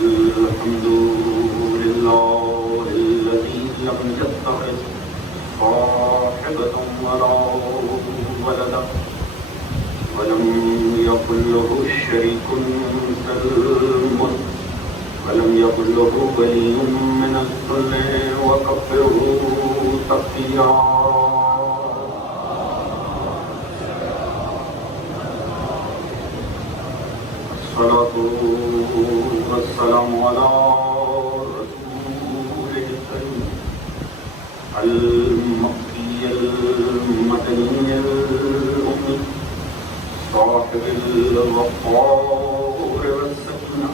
الحمد لله الذي لم يتخذ صاحبة ولا ولدا ولم يكن له شريك في الملك ولم يكن له ولي من الذل وكبره تقديرا. الصلاة والسلام على رسوله الكريم المكي المدني الأمي صاحب الوقار والسكينة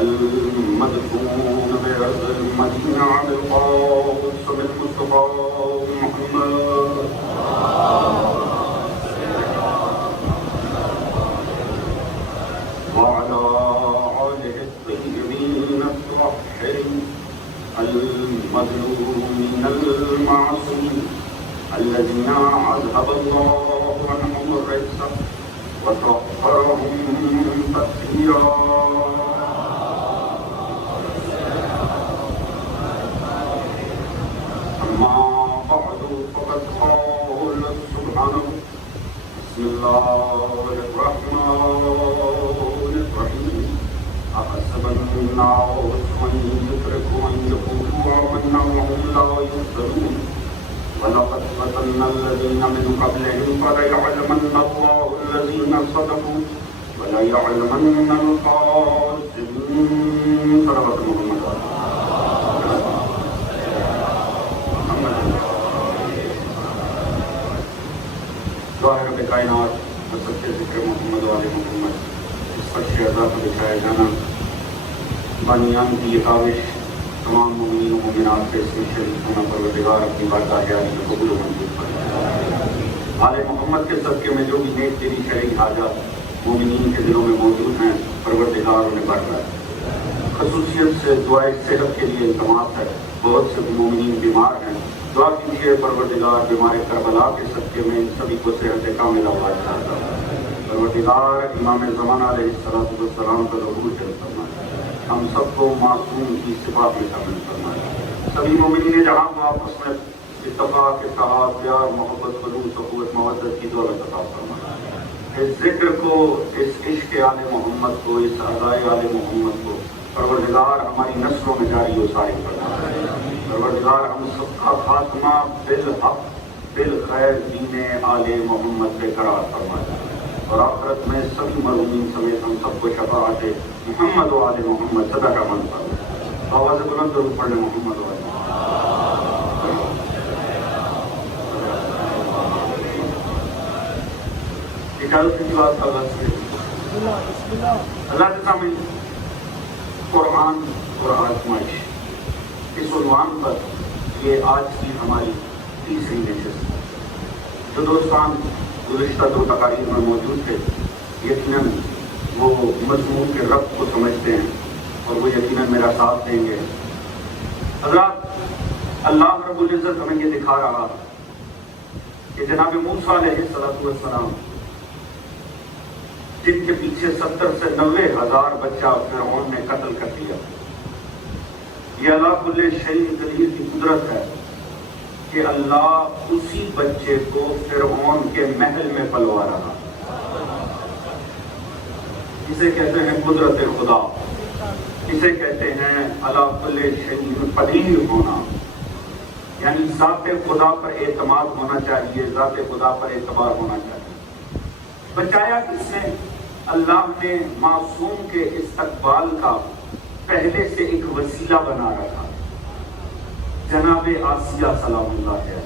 المدفون بأرض المدينة بالقاص بالمصطفى محمد وعلى آله الطيبين الطاهرين المظلومين المعصومين الذين أذهب الله عنهم الرجس وطهرهم تطهيرا. أما بعد فقد قال سبحانه بسم الله الرحمن الرحيم أحسب الناس أن يتركوا أن يقولوا آمنا وهم لا يفتنون ولقد فتنا الذين من قبلهم فليعلمن الله الذين صدقوا وليعلمن الكاذبين. صدق محمد. ظاہر رب کائنات اور سچے ذکر محمد والے محمد اس سچے عذاب کو دکھایا جانا بانیان کی یہ کاوش تمام مومنین و مومنات کے اس میں شریک ہونا پروردگار اپنی بارگاہ میں قبول و منظور فرمائے. آل محمد کے صدقے میں جو بھی نیک دلی شرعی حاجات مومنین کے دلوں میں موجود ہیں پروردگار انہیں برکت خصوصیت سے دعائے صحت کے لیے التماس ہے. بہت سے مومنین بیمار ہیں، دعا کیجیے پروردگار بیمار کربلا کے صدقے میں ان سبھی کو صحت کاملہ عطا فرمائے. پروردگار امام زمانہ علیہ السلام کا ظہور جلد فرمائے. ہم سب کو معصوم کی صفات میں شامل فرمائے. سبھی مومنین جہاں کو آپس میں اتفاق، اتحاد، پیار، محبت، خلوص، اخوت، مودت کی دولت عطا فرمائے. اس ذکر کو، اس عشق آل محمد کو، اس ادائے آل محمد کو پروردگار ہماری نسلوں میں جاری و ساری فرمائے. پروردگار ہم سب کا خاتمہ بالحق بالخیر دین آل محمد پہ قرار فرمائے اور آخرت میں سبھی مرحومین سمیت ہم سب کو شفاعت محمد و آل محمد صدقہ مند فرمائے. آواز بلند درود پڑھیں محمد و آل محمد. اجازت کی بات کا بات ہے. اللہ کے سامنے قرآن اور آزمائش اس عنوان پر یہ آج کی ہماری تیسری نشست. جو دوستان گزشتہ دو تقاریر میں موجود تھے یقیناً وہ مضمون کے ربط کو سمجھتے ہیں اور وہ یقیناً میرا ساتھ دیں گے. حضرات، اللہ رب العزت ہمیں یہ دکھا رہا کہ جناب موسیٰ علیہ السلام جن کے پیچھے 70 سے 90 ہزار بچہ فرعون نے قتل کر دیا، یہ اللہ کل شیء قدیر کی قدرت ہے کہ اللہ اسی بچے کو فرعون کے محل میں پلوا رہا. اسے کہتے ہیں قدرت خدا، اسے کہتے ہیں اللہ کل شیء قدیر ہونا، یعنی ذات خدا پر اعتماد ہونا چاہیے، ذات خدا پر اعتبار ہونا چاہیے. بچایا کس نے؟ اللہ نے معصوم کے استقبال کا پہلے سے ایک وسیلہ بنا رکھا. جناب آسیہ سلام اللہ علیہ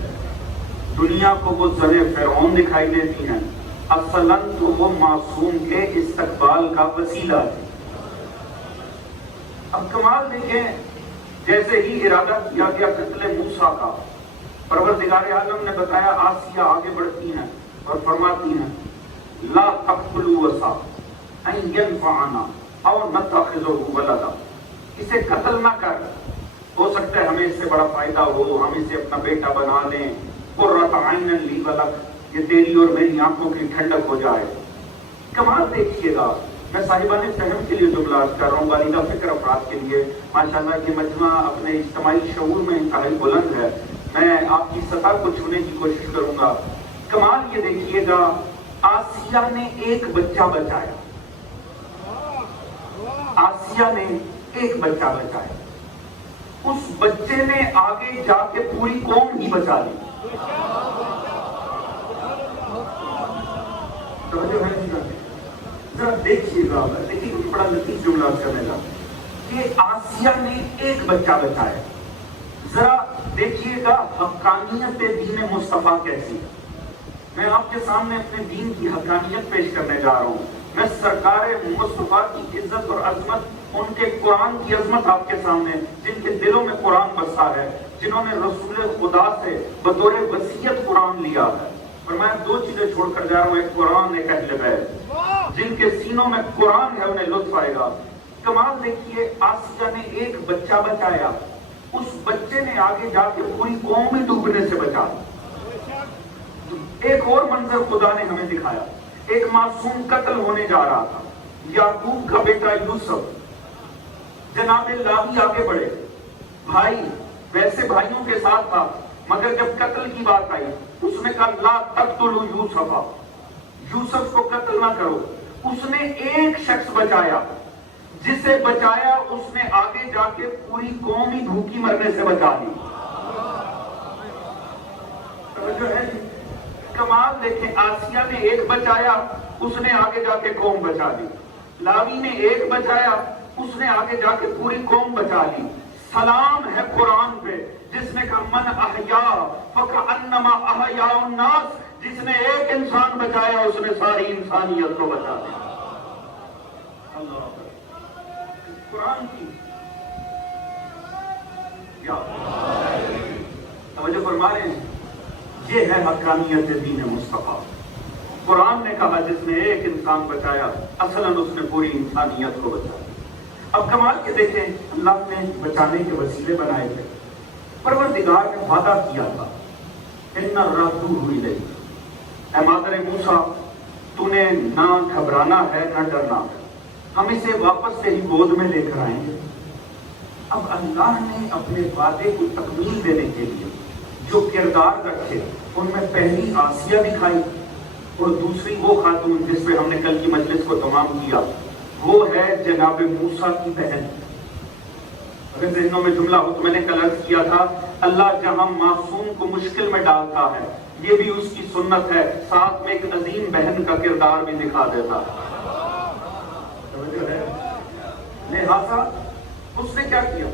دنیا کو وہ زن فرعون دکھائی دیتی ہیں، اصلاً تو وہ معصوم کے استقبال کا وسیلہ تھی. اب کمال دیکھیں، جیسے ہی ارادہ کیا گیا قتل موسیٰ کا، پروردگار عالم نے بتایا آسیہ آگے بڑھتی ہیں اور فرماتی ہیں لا تقتلوا عسى ان ينفعنا او نتخذه ولدا. اسے قتل نہ کر، ہو سکتا ہے ہمیں اس سے بڑا فائدہ ہو، ہم اسے اپنا بیٹا بنا لیں. قرۃ عین لی ولک، یہ تیری اور میری آنکھوں کی ٹھنڈک ہو جائے. کمال دیکھیے گا، میں صاحبان فہم کے لیے جملہ عرض کر رہا ہوں، والدہ فکر افراد کے لیے۔ ماشاءاللہ یہ مجمع اپنے اجتماعی شعور میں انتہائی بلند ہے، میں آپ کی سطح کو چھونے کی کوشش کروں گا۔ کمال یہ دیکھیے گا، آسیہ نے ایک بچہ بچایا، آسیہ نے ایک بچہ بچایا، اس بچے نے آگے جا کے پوری قوم ہی بچا لی۔ توجہ ہے ذرا دیکھیے گا، لیکن بڑا لطیف جملہ کرنے لگا کہ آسیہ نے ایک بچہ بچایا۔ ذرا دیکھیے گا حقانیت دین مصطفیٰ کیسی ہے۔ میں آپ کے سامنے اپنے دین کی حقانیت پیش کرنے جا رہا ہوں۔ میں سرکار مصطفیٰ کی عزت اور عظمت، ان کے قرآن کی عظمت آپ کے سامنے، جن کے دلوں میں قرآن بسا ہے، جنہوں نے رسول خدا سے بطور وصیت قرآن لیا ہے۔ اور میں دو چیزیں چھوڑ کر جا رہا ہوں، ایک قرآن، ایک اہل بیت۔ جن کے سینوں میں قرآن ہے انہیں لطف آئے گا۔ کمال دیکھیے، آسیہ نے ایک بچہ بچایا، اس بچے نے آگے جا کے پوری قوم ہی ڈوبنے سے بچا۔ ایک اور منظر خدا نے ہمیں دکھایا، ایک معصوم قتل ہونے جا رہا تھا، یعقوب کا بیٹا یوسف۔ جناب لاوی آگے بڑھے، بھائی ویسے بھائیوں کے ساتھ تھا، مگر جب قتل کی بات آئی اس نے کہا لا تقتلوا یوسفا، یوسف کو قتل نہ کرو۔ اس نے ایک شخص بچایا، جسے بچایا اس نے آگے جا کے پوری قوم ہی بھوکی مرنے سے بچا لی۔ توجہ ہے جی؟ کمال دیکھیں، آسیہ نے ایک بچایا، اس نے آگے جا کے قوم بچا لی۔ لاوی نے ایک بچایا، اس نے آگے جا کے پوری قوم بچا لی۔ سلام ہے قرآن پہ جس نے کہا من احیا فکأنما احیا الناس، جس نے ایک انسان بچایا اس نے ساری انسانیت کو بچا دیا۔ اللہ قرآن کی کیا توجہ فرما رہے ہیں؟ یہ ہے حقانیت دین مصطفیٰ۔ قرآن نے کہا جس نے ایک انسان بچایا، اصلاً اس نے پوری انسانیت کو بچایا۔ اب کمال کے دیکھیں، اللہ نے بچانے کے وسیلے بنائے تھے۔ پروردگار نے وعدہ کیا تھا اِنَّ الرَّسُولُ إِلَيْكَ، اے مادر موسیٰ تو نے نہ گھبرانا ہے نہ ڈرنا ہے، ہم اسے واپس تیری گود میں لے کر آئیں گے۔ اب اللہ نے اپنے وعدے کو تکمیل دینے کے لیے جو کردار رکھے، ان میں پہلی آسیہ دکھائی، اور دوسری وہ خاتون جس پہ ہم نے کل کی مجلس کو تمام کیا، وہ ہے جناب موسیٰ کی بہن۔ اگر ذہنوں میں جملہ ہو تو میں نے کل عرض کیا تھا، اللہ جہاں معصوم کو مشکل میں ڈالتا ہے، یہ بھی اس کی سنت ہے، ساتھ میں ایک عظیم بہن کا کردار بھی دکھا دیتا ہے۔ لہٰذا اس نے کیا کیا؟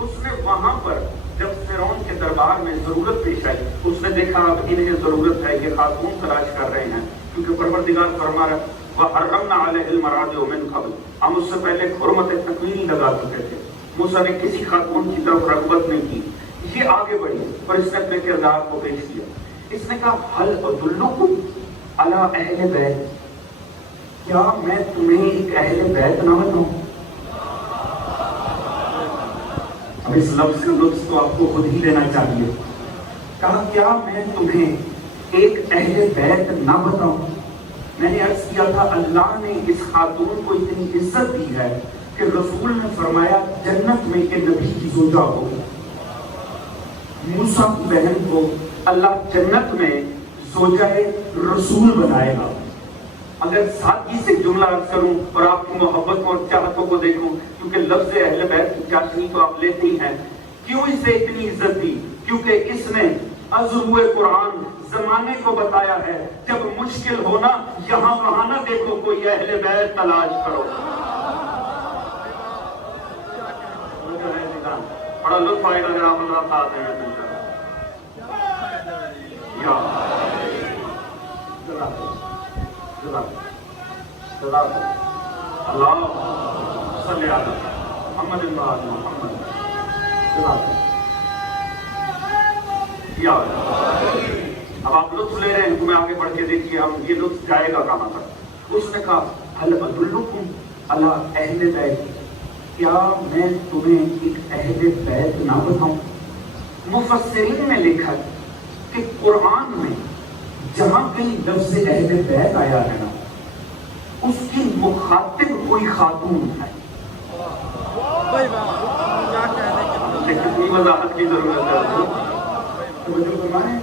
اس نے وہاں پر جب فرعون کے دربار میں ضرورت پیش آئی، اس نے دیکھا اب انہیں ضرورت ہے، یہ خاتون تلاش کر رہے ہیں، کیونکہ پروردگار فرما رہا وَحَرَّمْنَا عَلَيْهِ الْمَرَاضِعَ مِنْ قَبْلُ، ہم اس سے پہلے حرمت تکوین لگا چکے تھے۔ موسیٰ نے کسی خاتون کی طرف رغبت نہیں کی، یہ آگے بڑھی اور اس نے اپنے کردار کو پیش کیا۔ اس نے کہا هَلْ أَدُلُّكُمْ عَلَىٰ أَهْلِ بَيْتٍ، کیا میں تمہیں ایک اہل بیت نہ بتاؤں؟ اب اس لفظ کا لطف تو آپ کو خود ہی لینا چاہیے۔ کہا کیا میں تمہیں ایک اہل بیت نہ بتاؤں؟ میں نے عرض کیا تھا اللہ نے اس خاتون کو اتنی عزت دی ہے کہ رسول نے فرمایا جنت میں کہ نبی کی زوجہ ہو۔ موسیٰ کی بہن کو اللہ جنت میں زوجہ رسول بنائے گا۔ اگر سادگی سے جملہ عرض کروں اور آپ کی محبت اور چاہتوں کو دیکھوں، کیونکہ لفظ اہل بیت کی چاشنی تو آپ لیتے ہی ہیں، کیوں اسے اتنی عزت دی؟ کیونکہ اس نے عزو قرآن زمانے کو بتایا ہے جب مشکل ہونا یہاں وہاں نہ دیکھو، کوئی اہل بیت تلاش کرو۔ بڑا لطف آئے گا اگر آپ اللہ ساتھ ہیں۔ اللہ صلی علی محمد محمد۔ اب آپ لطف لے رہے ہیں تو میں آگے بڑھ کے دیکھیے ہم یہ لطف جائے گا کہاں تک۔ اس نے کہا هل ادلکم علی اہل بیت، کیا میں تمہیں ایک اہل بیت نہ بتاؤں؟ مفسرین نے لکھا کہ قرآن میں جہاں کہیں لفظ اہل بیت آیا ہے نا، اس کی مخاطب کوئی خاتون ہے. کتنی وضاحت کی ضرورت ہے. توجہ فرمائیں.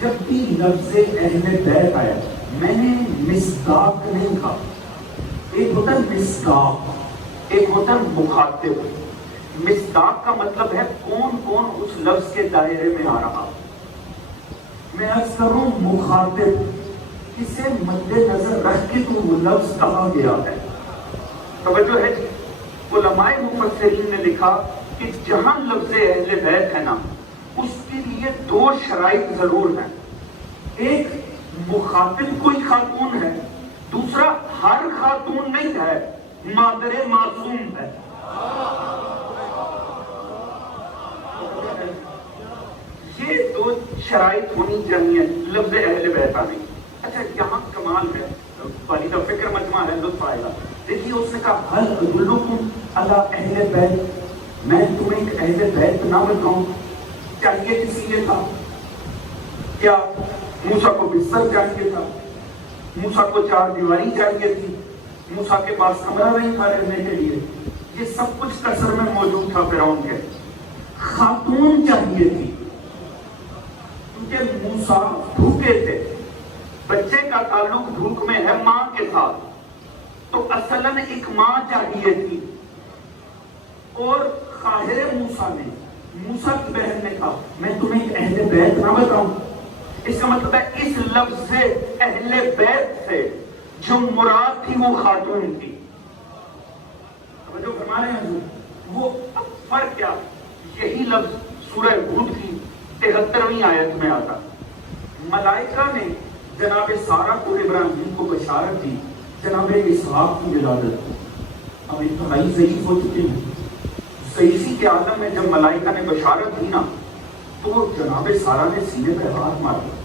جب بھی لفظ اہل بیت آیا میں نے مصداق نہیں کہا. ایک ہوتا مصداق, ایک ہوتا مخاطب. مصداق کا مطلب ہے کون کون اس لفظ کے دائرے میں آ رہا. میں عرض کروں مخاطب کسے مد نظر رکھ کے تو وہ لفظ کہا گیا ہے. توجہ ہے. علماء مفسرین نے لکھا کہ جہاں لفظ اہل بیت ہے نا اس کے لیے دو شرائط ضرور ہیں. ایک مخاطب کوئی خاتون ہے, دوسرا ہر خاتون نہیں ہے, مادر معصوم ہے. یہ دو شرائط ہونی چاہیے لفظ اہل بیت آنے. اچھا یہاں کمال ہے, والدہ فکر مجمع ہے, لطف آئے گا. دیکھیے اس نے کہا ہل ادلکم علی اہل بیت, میں تمہیں ایک اہل بیت نہ بتاؤں. چاہیے کس لیے تھا؟ کیا موسیٰ کو بستر چاہیے تھا, موسیٰ کو چار دیواری چاہیے تھی, موسیٰ کے پاس کمرہ نہیں تھا رہنے کے لیے. یہ سب کچھ قصر میں موجود تھا فرعون کے. خاتون چاہیے تھی کیونکہ موسیٰ بھوکے تھے. بچے کا تعلق بھوک میں ہے ماں کے ساتھ, تو اصلاً ایک ماں چاہیے تھی. اور خاہر موسیٰ نے, موسیٰ کی بہن نے کہا میں تمہیں ایک اہل بیت نہ بتاؤں. اس کا مطلب ہے اس لفظ سے اہل بیت سے جو مراد تھی وہ خاتون تھی. جو فرما رہے ہیں وہ اب فرق کیا. یہی لفظ سورہ ہود کی 73ویں آیت میں آتا. ملائکہ نے جناب سارہ کو ابراہیم کو بشارت دی جناب اسحاق کی ولادت. اب انتہائی ضعیف ہو چکے ہیں. ضعیفی کے عالم میں جب ملائکہ نے بشارت دی نا تو جناب سارہ نے سینے پہ ہاتھ مار دیا.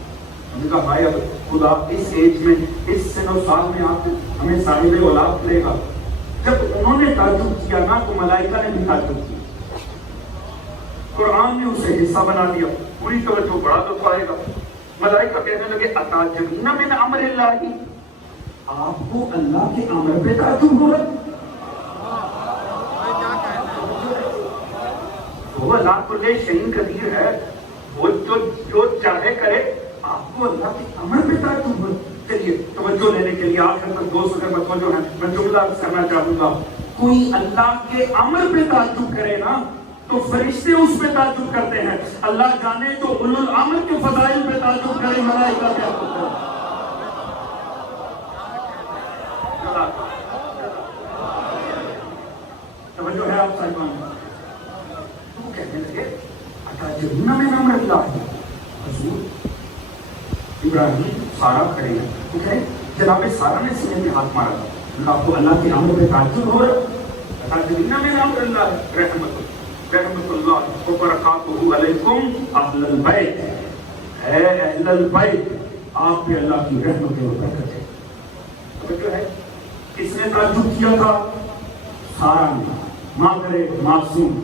ہم نے کہا بھائی اب خدا اس ایج میں اس سن و سال میں آتے ہمیں صاحب اولاد کرے گا. جب انہوں نے تعجب کیا نا تو ملائکہ نے بھی تعجب کیا. قرآن نے اسے حصہ بنا دیا. پوری توجہ, بڑا لطف آئے گا. ملائکہ کہنے لگے اتعجبین من امر اللہ, آپ کو اللہ کے امر پہ تعجب ہو رہا. وہ اللہ کل شیء قدیر ہے, وہ جو چاہے کرے. آپ کو اللہ کے امر پہ تعجب ہو. چلیے توجہ لینے کے لیے آخر تک دوست اگر متوجہ ہیں میں جملہ کرنا چاہوں گا. کوئی اللہ کے امر پہ تعجب کرے نا تو فرشتے اس پہ تعجب کرتے ہیں. اللہ جانے تو اولو الامر کے فضائل پہ تعجب کرے, ملائکہ کیا کرتے ہیں. توجہ ہے آپ صاحبان. تو کہنے لگے اتعجبون من امر اللہ. حضور ابراہیم سارہ کھڑے ہیں, ٹھیک ہے, جناب سارہ نے سینے میں ہاتھ مارا. اللہ کو اللہ کے امر پہ تعجب ہو رہا. اتعجبون من امر اللہ رحمت اللہ وبرکاتہ علیکم اہل البیت. اے اہل البیت آپ پہ اللہ کی رحمت و برکت ہے. توجہ ہے. کس نے تعجب کیا تھا؟ سارہ نے, ماں کرے معصوم.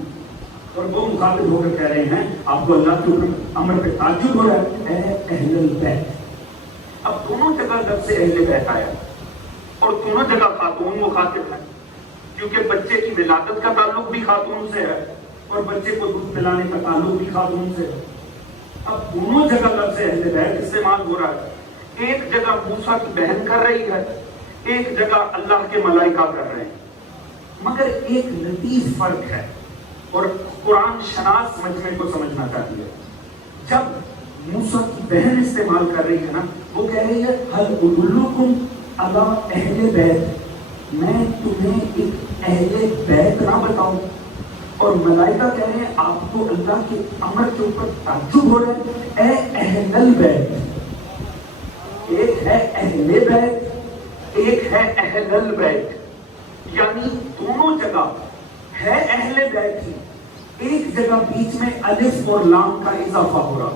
اور وہ مخاطب ہو کر کہہ رہے ہیں آپ کو اللہ کے امر پہ تعجب ہو رہا ہے. اے اہل البیت. اب دونوں جگہ لفظ اہل بیت آیا اور دونوں جگہ خاتون مخاطب ہے کیونکہ بچے کی ولادت کا تعلق بھی خاتون سے ہے اور بچے کو دودھ پلانے کا تعلق بھی خاتون سے ہے. اب دونوں جگہ لفظ اہل بیت استعمال ہو رہا ہے. ایک جگہ موسیٰ کی بہن کر رہی ہے, ایک جگہ اللہ کے ملائکہ کر رہے ہیں. مگر ایک لطیف فرق ہے اور قرآن شناس مجمع کو سمجھنا چاہیے. جب موسیٰ کی بہن استعمال کر رہی ہے نا وہ کہہ رہی ہے ہل ادلکم علی اہل بیت, میں تمہیں ایک اہل بیت نہ بتاؤں. اور ملائکہ کہہ رہے ہیں آپ کو اللہ کے امر کے اوپر تعجب ہو رہا ہے. اے اہل البیت. ایک ہے اہل بیت, ایک ہے اہل البیت. یعنی دونوں جگہ ہے اہل بیت ہی, ایک جگہ بیچ میں الف اور لام کا اضافہ ہو رہا.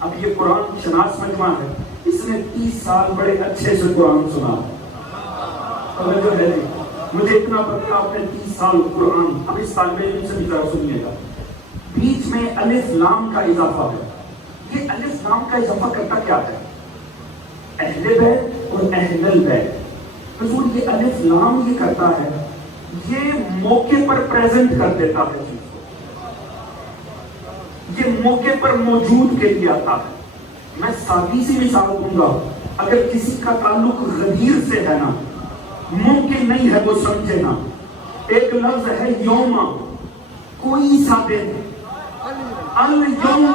اب یہ قرآن شناس مجمع ہے, اس نے 30 سال بڑے اچھے سے قرآن سنا. توجہ ہے نہیں, مجھے اتنا پتا آپ نے 30 سال قرآن, اب اس طالب علم سے بھی ذرا سنیے گا. بیچ میں الف لام کا اضافہ ہے. یہ الف لام کا اضافہ کرتا کیا ہے؟ اہل بیت اور اہل البیت. حضور یہ الف لام یہ کرتا ہے، یہ موقع پر پریزنٹ کر دیتا ہے چیز کو، یہ موقع پر موجود کے لیے آتا ہے۔ میں سادی سی مثال دوں گا، اگر کسی کا تعلق غدیر سے ہے نا، ممکن نہیں ہے وہ سمجھے نا، ایک لفظ ہے یوما، کوئی سا دن، الیوم،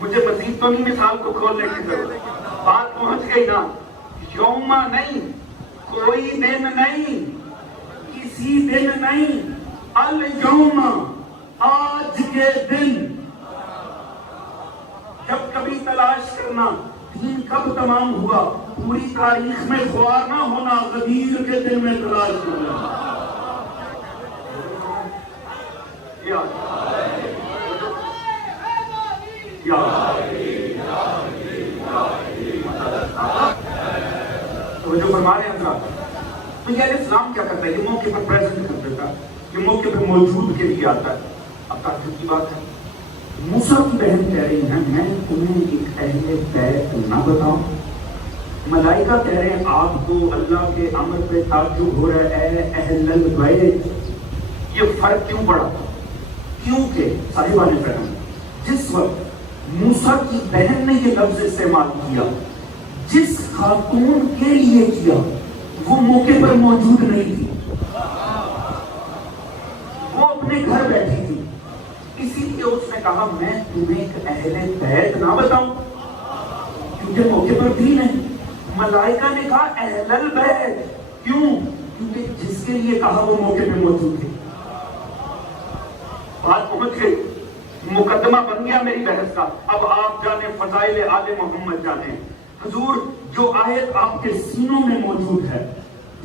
مجھے مزید تو نہیں مثال کو کھولنے کی ضرورت، بات پہنچ گئی نا۔ یوما نہیں، کوئی دن نہیں، کسی دن نہیں، الیوم، آج کے دن۔ جب کبھی تلاش کرنا دین کب تمام ہوا، پوری تاریخ میں خوار نہ ہونا، غدیر کے دن میں تلاش کرنا۔ تو جو فرما رہے ہیں حضرات، تو یہ اسلام کیا کرتا ہے؟ یہ موقع پر پریزنٹ کر دیتا ہے، یہ موقع پر موجود کے لیے آتا ہے۔ اب تعجب کی بات ہے، موسیٰ کی بہن کہہ رہی ہیں میں تمہیں ایک اہل بیت نہ بتاؤں؟ ملائکہ کہہ رہے ہیں آپ کو اللہ کے امر پہ تعجب ہو رہا ہے اے اہل البیت۔ یہ فرق کیوں پڑا؟ کیونکہ صاحبان کرام، جس وقت موسیٰ کی بہن نے یہ لفظ استعمال کیا، جس خاتون کے لیے کیا، وہ موقع پر موجود نہیں تھی، وہ اپنے گھر بیٹھی تھی، اسی لیے اس نے کہا میں تمہیں ایک اہل بیت نہ بتاؤں، کیونکہ موقع پر تھی نہیں۔ ملائکہ نے کہا اہل البیت، کیوں؟ کیونکہ جس کے لیے کہا وہ موقع پہ موجود تھی۔ بات پہنچ گئی، مقدمہ بن گیا میری بحث کا۔ اب آپ جانیں فضائل آل محمد جانیں۔ حضور جو آیت آپ کے سینوں میں موجود ہے،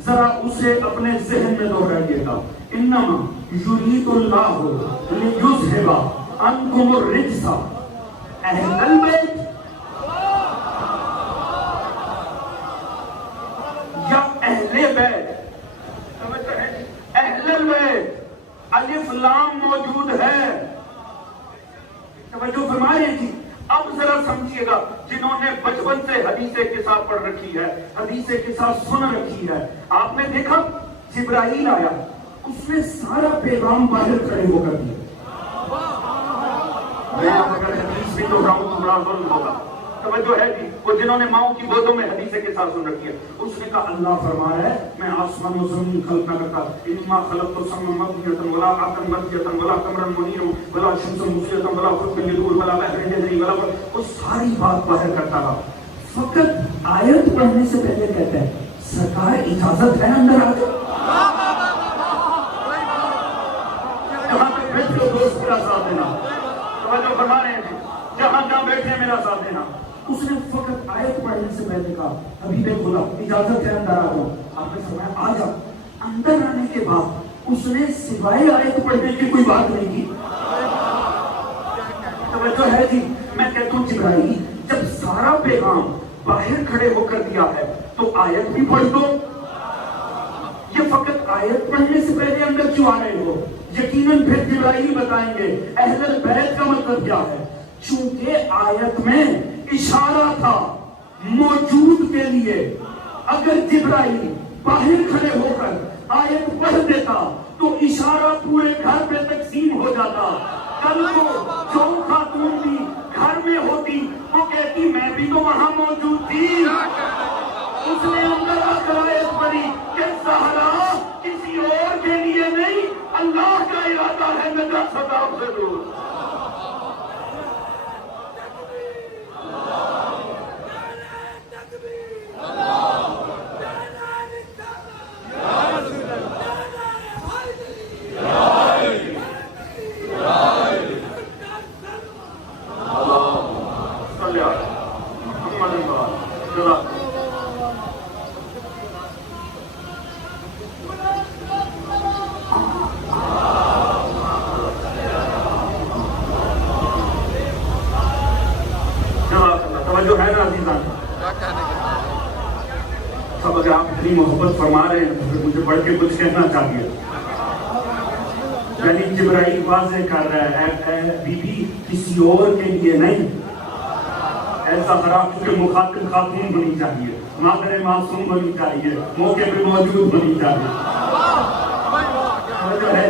ذرا اسے اپنے ذہن میں دہرائیے گا۔ انما یرید اللہ لیذھب عنکم الرجس اہل البیت، یا اہل بیت، سمجھتے ہیں؟ اہل البیت، الف لام موجود ہے، توجہ فرمائیں جی۔ اب ذرا سمجھیے گا، جنہوں نے بچپن سے حدیث کتاب پڑھ رکھی ہے، حدیث کتاب سن رکھی ہے، آپ نے دیکھا جبرائیل آیا، اس نے سارا پیغام باہر کھڑے ہو کر دیا۔ میں اگر حدیث بھی تو رہا ہوں تو بڑا ظلم ہوگا، توجہ ہے جی۔ وہ جنہوں نے ماؤں کی گودوں میں حدیث کے ساتھ سن رکھی ہے، اس نے کہا اللہ فرما رہا ہے میں آسمان و زمین خلق نہ کرتا، انما خلقت السماء مبنیۃ ولا عقلا مبنیۃ ولا قمرا منیرا ولا شمسا مضیۃ ولا قمرا یدور ولا بحر یجری ولا، وہ ساری بات باہر کرتا رہا۔ فقط آیت پڑھنے سے پہلے کہتا ہے سرکار اجازت ہے اندر آ جاؤ، جہاں تک بیٹھے ہو دوست میرا ساتھ دینا، توجہ فرما رہے ہیں، جہاں جہاں بیٹھے میرا ساتھ دینا۔ اس نے فقط آیت پڑھنے سے پہلے کہا حبیب خدا اجازت ہے اندر آ جاؤ، آپ نے فرمایا آ جاؤ۔ اندر آنے کے بعد اس نے سوائے آیت پڑھنے کی کوئی بات نہیں کی۔ توجہ ہے جی، میں کہتا ہوں جبرائیل جب سارا پیغام باہر کھڑے ہو کر دیا ہے تو آیت بھی پڑھ دو۔ یہ فقط آیت پڑھنے سے پہلے اندر کیوں آ رہے ہو؟ یقیناً پھر جبرائیل بتائیں گے اہل البیت کا مطلب کیا ہے، چونکہ آیت میں اشارہ تھا موجود کے لیے۔ اگر جبرائیل باہر کھڑے ہو کر آیت پڑھ دیتا تو اشارہ پورے گھر پہ تقسیم ہو جاتا۔ کل کو جو خاتون بھی گھر میں ہوتی وہ کہتی میں بھی تو وہاں موجود تھی، اس نے اندر آ کر آیت پڑھی کہ سہارا کسی اور کے لیے نہیں، اللہ کا ارادہ ہے نجات عذاب سے دور۔ جو ہے نا عزیزان، سب اگر آپ اتنی محبت فرما رہے ہیں تو پھر مجھے بڑھ کے کچھ کہنا چاہیے۔ یعنی جبرائیل واضح کر رہا ہے اے بی بی کسی اور کے لیے نہیں، ایسا خراب کیونکہ مخاطب خاتون ہونی چاہیے، مادر معصوم ہونی چاہیے، موقع پہ موجود ہونی چاہیے، جو ہے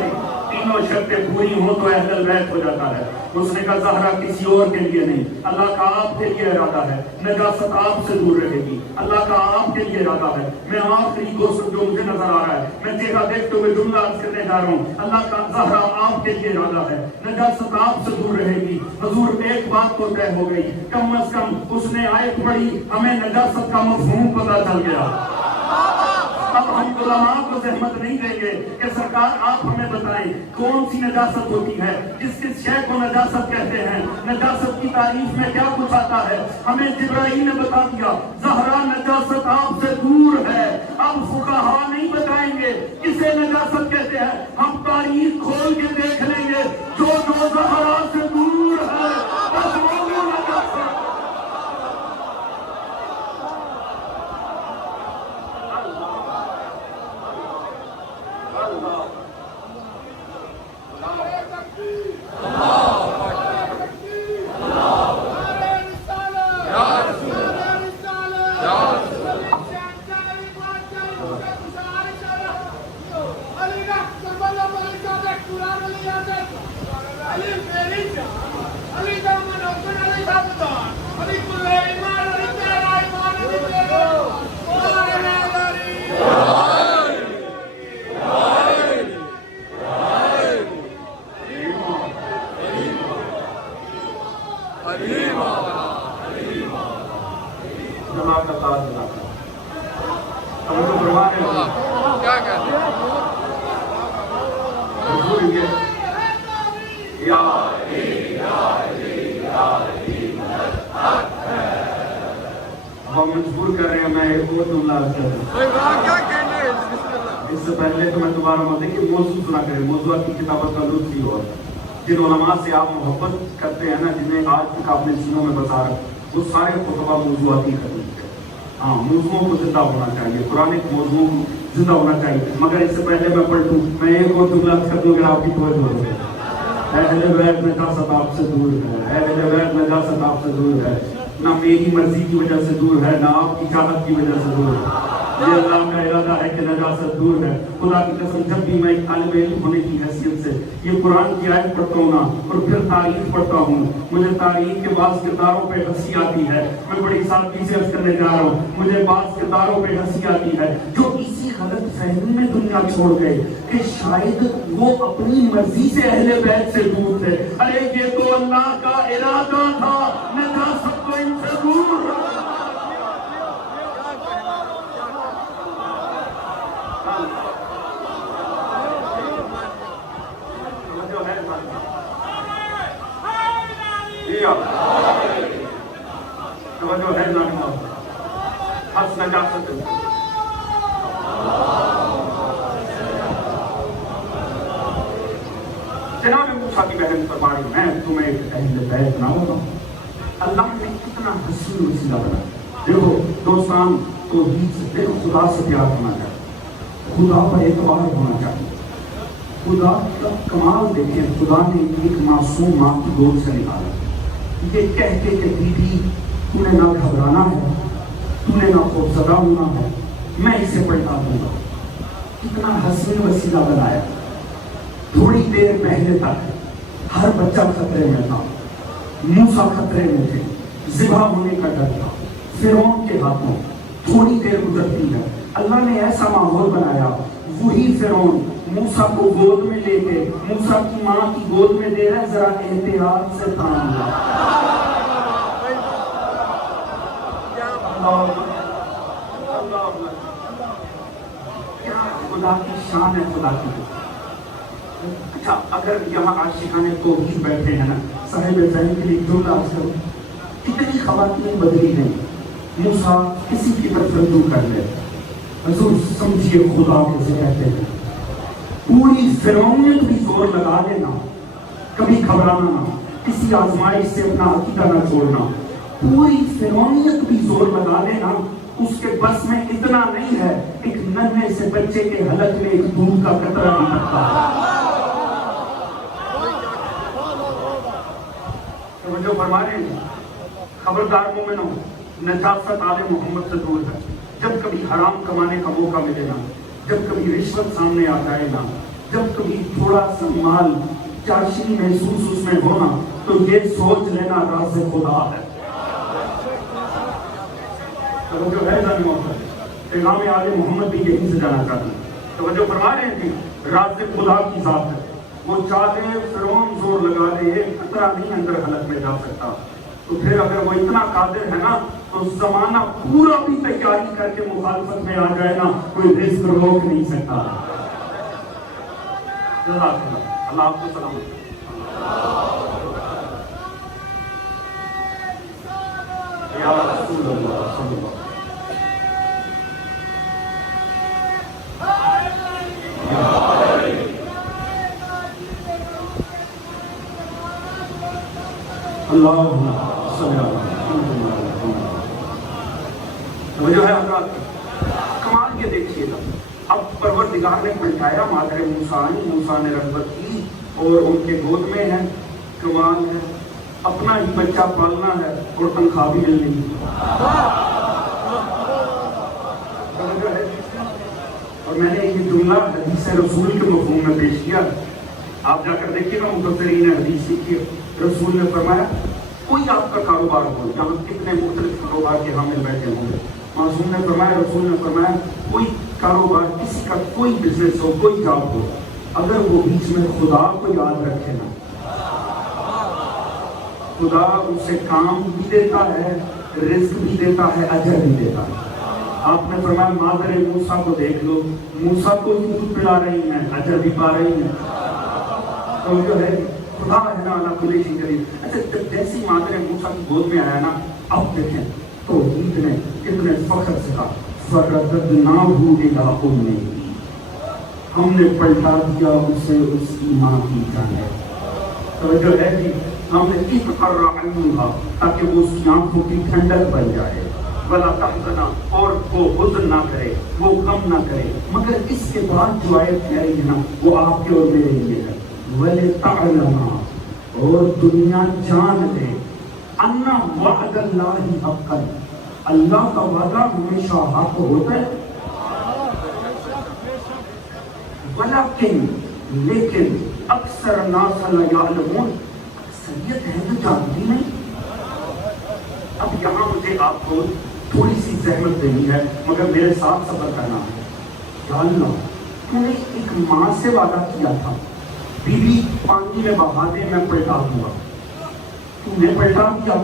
تینوں شرطیں پوری ہوں تو اہل البیت ہو جاتا ہے۔ اس نے کہا زہرا کسی اور کے لیے نہیں، اللہ کا آپ کے لیے ارادہ ہے، نجاست آپ سے دور رہے گی، اللہ کا آپ کے لیے ارادہ ہے۔ میں آخری گوشت جو مجھے نظر آ رہا ہے، میں چہرہ دیکھتے ہوئے جملہ عرض کرنے جا رہا ہوں، اللہ کا زہرا آپ کے لیے ارادہ ہے، نجاست آپ سے دور رہے گی۔ حضور ایک بات تو طے ہو گئی، کم از کم اس نے آیت پڑھی، ہمیں نجاست کا مفہوم پتہ چل گیا۔ اب ہم علماء کو زحمت نہیں دیں گے کہ سرکار آپ ہمیں بتائیں کون سی نجاست ہوتی ہے، کس شے کو نجاست کہتے ہیں، نجاست کی تعریف میں کیا کچھ آتا ہے۔ ہمیں جبرائیل نے بتا دیا زہرا نجاست آپ سے دور ہے۔ اب فقہاء نہیں بتائیں گے کسے نجاست کہتے ہیں، ہم تاریخ کھول کے دیکھ لیں گے، جو زہرا سے دور ہے بس وہ نجاست۔ ہم مجبور کر رہے ہیں، میں ایک اور جملہ عرض کر رہا ہوں۔ اس سے پہلے تو میں دوبارہ موضوع کہ موضوع سنا کریں، موضوعات کی کتابت کا لطف ہی ہو۔ جن علماء سے آپ محبت کرتے ہیں نا، جنہیں آج تک آپ نے سینوں میں بتا رہا، وہ سارے خطبہ موضوعاتی کرتے ہیں۔ ہاں، موضوعوں کو زندہ ہونا چاہیے، قرآن کے موضوعوں کو زندہ ہونا چاہیے۔ مگر اس سے پہلے میں پلٹوں، میں ایک اور جملہ عرض کر دوں اگر آپ کی توجہ ہو جائے۔ اہل بیت نجاست آپ سے دور ہے، اہل بیت نجاست آپ سے دور ہے، نہ میری مرضی کی وجہ سے دور ہے، نہ آپ کی چاہت کی وجہ سے دور ہے۔ یہ اللہ کا ارادہ ہے کہ نجاست دور ہے۔ خدا کی قسم جب بھی میں ایک طالب علم ہونے کی حیثیت سے یہ قرآن کی آیت پڑھتا ہوں نا اور پھر تاریخ پڑھتا ہوں، مجھے تاریخ کے بعض کرداروں پہ ہنسی آتی ہے۔ میں بڑی سادگی سے عرض کرنے جا رہا ہوں، مجھے بعض کرداروں پہ ہنسی آتی ہے جو اسی غلط فہمی میں دنیا چھوڑ گئے کہ شاید وہ اپنی مرضی سے اہل بیت سے دور تھے۔ ارے یہ تو اللہ کا ارادہ تھا، نجاست کو ان سے دور رکھنا۔ توجہ ہے نا، حس نجاست جناب موسیٰ کی بہن فرمائی، میں تمہیں ایک اہل بیت نہ ہوگا۔ اللہ نے کتنا حسین وسیلہ بنا۔ دیکھو دوستان، توحید سے دیکھو، خدا سے پیار ہونا چاہیے، خدا پر اعتبار ہونا چاہیے۔ خدا کا کمال دیکھیں، خدا نے ایک معصوم ماں کی گود سے نکالا، یہ کہہ کے کہ بیٹی تو نے نہ گھبرانا ہے، تو نے نہ خوفزدہ ہونا ہے، میں اسے پلٹا دوں گا۔ کتنا حسین وسیلہ بنایا۔ تھوڑی دیر پہلے تک ہر بچہ خطرے میں تھا، موسیٰ خطرے میں تھے، ذبح ہونے کا ڈر تھا فرعون کے ہاتھوں۔ تھوڑی دیر گزرتی ہے، اللہ نے ایسا ماحول بنایا، وہی فرعون موسیٰ کو گود میں لے کے موسیٰ کی ماں کی گود میں دے رہا ہے، ذرا احتیاط سے تھام لیا۔ کیا خدا کی شان ہے، خدا کی۔ اچھا اگر یہاں عاشقان توحید بیٹھے ہیں نا، صاحب ذہن کے لیے جملہ عرض کروں، کتنی خواتین بدلی نہیں، موسیٰ کسی کی طرف رجوع کر لے، حضور سمجھیے خدا کیسے کہتے ہیں۔ پوری فرعونیت بھی زور لگا لینا، کبھی گھبرانا نہ، کسی آزمائش سے اپنا عقیدہ نہ چھوڑنا، پوری فرعونیت بھی زور لگا لینا، اس کے بس میں اتنا نہیں ہے ایک ننھے سے بچے کے حلق میں ایک دودھ کا قطرہ نہیں رکھتا۔ توجہ فرما رہے ہیں؟ خبردار مومنوں، نجاست آل محمد سے دور ہے۔ جب کبھی حرام کمانے کا موقع ملے نا، جب کبھی رشوت سامنے آ جائے نا، جب کبھی تھوڑا سا مال چاشنی محسوس اس میں ہونا، تو یہ سوچ لینا راز خدا ہے۔ توجہ ہے جانے موقع، پیغام آل محمد بھی یہیں سے جانا چاہتے ہیں۔ توجہ فرما رہے ہیں کہ راز خدا کی ذات ہے، وہ چاہے فرعون زور لگا دے، ایک قطرہ نہیں اندر حلق میں جا سکتا۔ تو پھر اگر وہ اتنا قادر ہے نا، تو زمانہ پورا بھی تیاری کر کے مخالفت میں آ جائے نا، کوئی رزق روک نہیں سکتا۔ جزاک اللہ، اللہ آپ کو سلامت۔ یا رسول اللہ صلی اللہ اللہم صلی اللہ علیہ وسلم۔ توجہ ہے حضرات، کمال کے دیکھیے گا، اب پروردگار نے پلٹایا، مادر موسیٰ نے رغبت کی اور ان کے گود میں ہے، کمال ہے، اپنا ہی بچہ پالنا ہے اور تنخواہ بھی ملنی ہے۔ اور میں نے یہ جملہ حدیث رسول کے مفہوم میں پیش کیا، آپ جا کر دیکھیے گا، مفسرین حدیث کی رسول نے فرمایا کوئی آپ کا کاروبار ہو، یہاں کتنے مختلف کاروبار کے حامل بیٹھے ہوں گے، معصوم نے فرمایا، رسول نے فرمایا کوئی کاروبار، کسی کا کوئی بزنس ہو، کوئی جاب ہو، اگر وہ بیچ میں خدا کو یاد رکھے نا، خدا اسے کام بھی دیتا ہے، رزق بھی دیتا ہے، اجر بھی دیتا ہے۔ آپ نے فرمایا مادر موسیٰ کو دیکھ لو، موسیٰ کو ہی دودھ پلا رہی ہیں، اجر بھی پا رہی ہیں۔ تو جو ہے خدا ہے نا اللہ کل شیء قدیر۔ اچھا جیسی مادر موسیٰ کی گود میں آیا نا، اب دیکھیں توحید نے کتنے فخر سے کہا فَرَدَدْنَاهُ إِلَىٰ أُمِّهِ، ہم نے پلٹا دیا اسے اس کی ماں کی جانب۔ توجہ ہے کہ ہم نے اقْرَ عَيْنُهَا، تاکہ وہ اس کی آنکھوں کی ٹھنڈک بن جائے، وَلَا تَحْزَنَ، اور وہ حزن نہ کرے، وہ غم نہ کرے۔ مگر اس کے بعد جو آیت کہہ رہی ہے نا، وہ آپ کے اور میرے لیے ہے، وَلِتَعْلَمَا، اور دنیا جان لے، اَنَّ وَعْدَ اللَّهِ حَقًّا، اللہ کا وعدہ ہمیشہ حق ہوتا ہے، وَلَكِن، لیکن اکثر الناس لا يعلمون، اکثریت ہے جو جانتی نہیں۔ اب یہاں مجھے آپ کو تھوڑی سی زحمت دینی ہے، مگر میرے ساتھ صبر کرنا ہے۔ یا اللہ، تو نے ایک ماں سے وعدہ کیا تھا، بیوی پانی میں بہا دے میں پلٹا دوں گا، تو نے پلٹا دیا،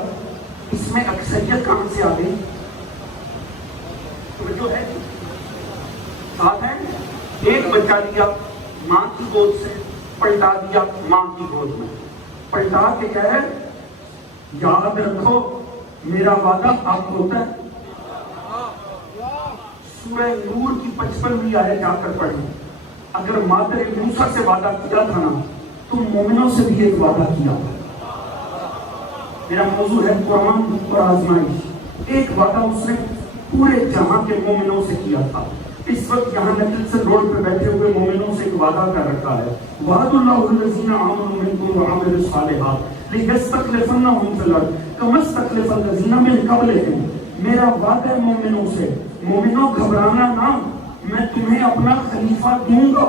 اس میں اکثریت کہاں سے آ گئی؟ تو جو ہے ساتھ ہے، ایک بچہ لیا ماں کی گود سے، پلٹا دیا ماں کی گود میں، پلٹا کے کہہ رہے یاد رکھو میرا وعدہ حق ہوتا ہے۔ سورہ نور کی 55ویں آیت جا کر پڑھیں، اگر مادر موسیٰ سے وعدہ کیا تھا نا، تو مومنوں سے بھی ایک وعدہ کیا تھا۔ میرا موضوع ہے قرآن اور آزمائش۔ ایک وعدہ اس نے پورے جہاں کے مومنوں سے کیا تھا۔ اس وقت یہاں نکلسن روڈ پہ بیٹھے ہوئے مومنوں سے ایک وعدہ کر رکھا ہے، وعد اللہ الذین آمنوا منکم وعملوا الصالحات لیستخلفنہم فی الارض کما استخلف الذین من قبلہم۔ میرا وعدہ ہے مومنوں سے، مومنوں گھبرانا نہ، میں تمہیں اپنا خلیفہ دوں گا۔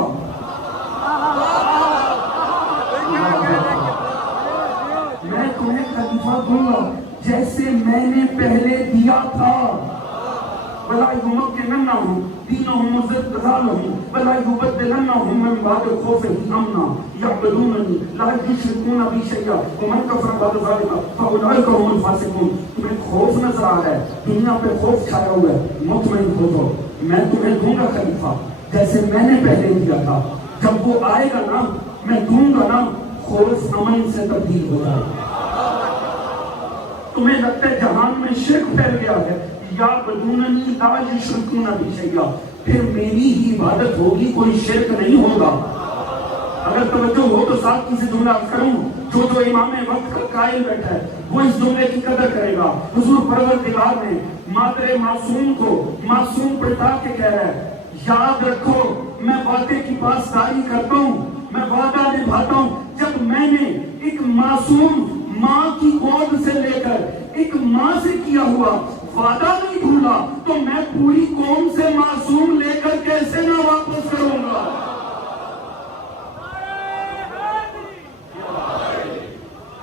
میں تمہیں خلیفہ دوں گا جیسے میں نے پہلے دیا تھا۔ وَلَا يُمَكِّنَنَّهُمْ دِينَهُمْ وَزَدْرَالَهُمْ وَلَا يُبَدِّلَنَّهُمْ مِنْ بَعْدِ خَوْفِهِمْ أَمْنًا يَعْبُدُونَنِي لَا يُشْرِكُونَ بِي شَيْئًا وَمَنْ كَفَرَ بَعْدَ ذَلِكَ فَأُولَٰئِكَ هُمُ الْفَاسِقُونَ۔ تمہیں خوف نظر آ رہا ہے، دنیا پہ خوف چھایا ہوا ہے، مطمئن ہو جاؤ، میں تمہیں دوں گا خلیفہ جیسے میں نے پہلے دیا تھا۔ جب وہ آئے گا نا، میں دوں گا نا، خوف امن سے تبدیل ہو جائے گا۔ تمہیں لگتا ہے جہان میں شرک پھیل گیا ہے، یا بدوننی لا یشرکون بی شیئا، پھر میری ہی عبادت ہوگی، کوئی شرک نہیں ہوگا۔ اگر توجہ ہو تو ساتھ کسی جملہ کروں، جو امام وقت کا قائل بیٹھا ہے وہ اس جملے کی قدر کرے گا۔ حضور پروردگار نے مادر معصوم کو معصوم پلٹا کے کہہ رہا ہے یاد رکھو میں وعدے کی پاسداری کرتا ہوں، میں وعدہ نبھاتا ہوں۔ جب میں نے ایک معصوم ماں کی گود سے لے کر ایک ماں سے کیا ہوا وعدہ نہیں بھولا تو میں پوری قوم سے معصوم لے کر کیسے نہ واپس کروں گا؟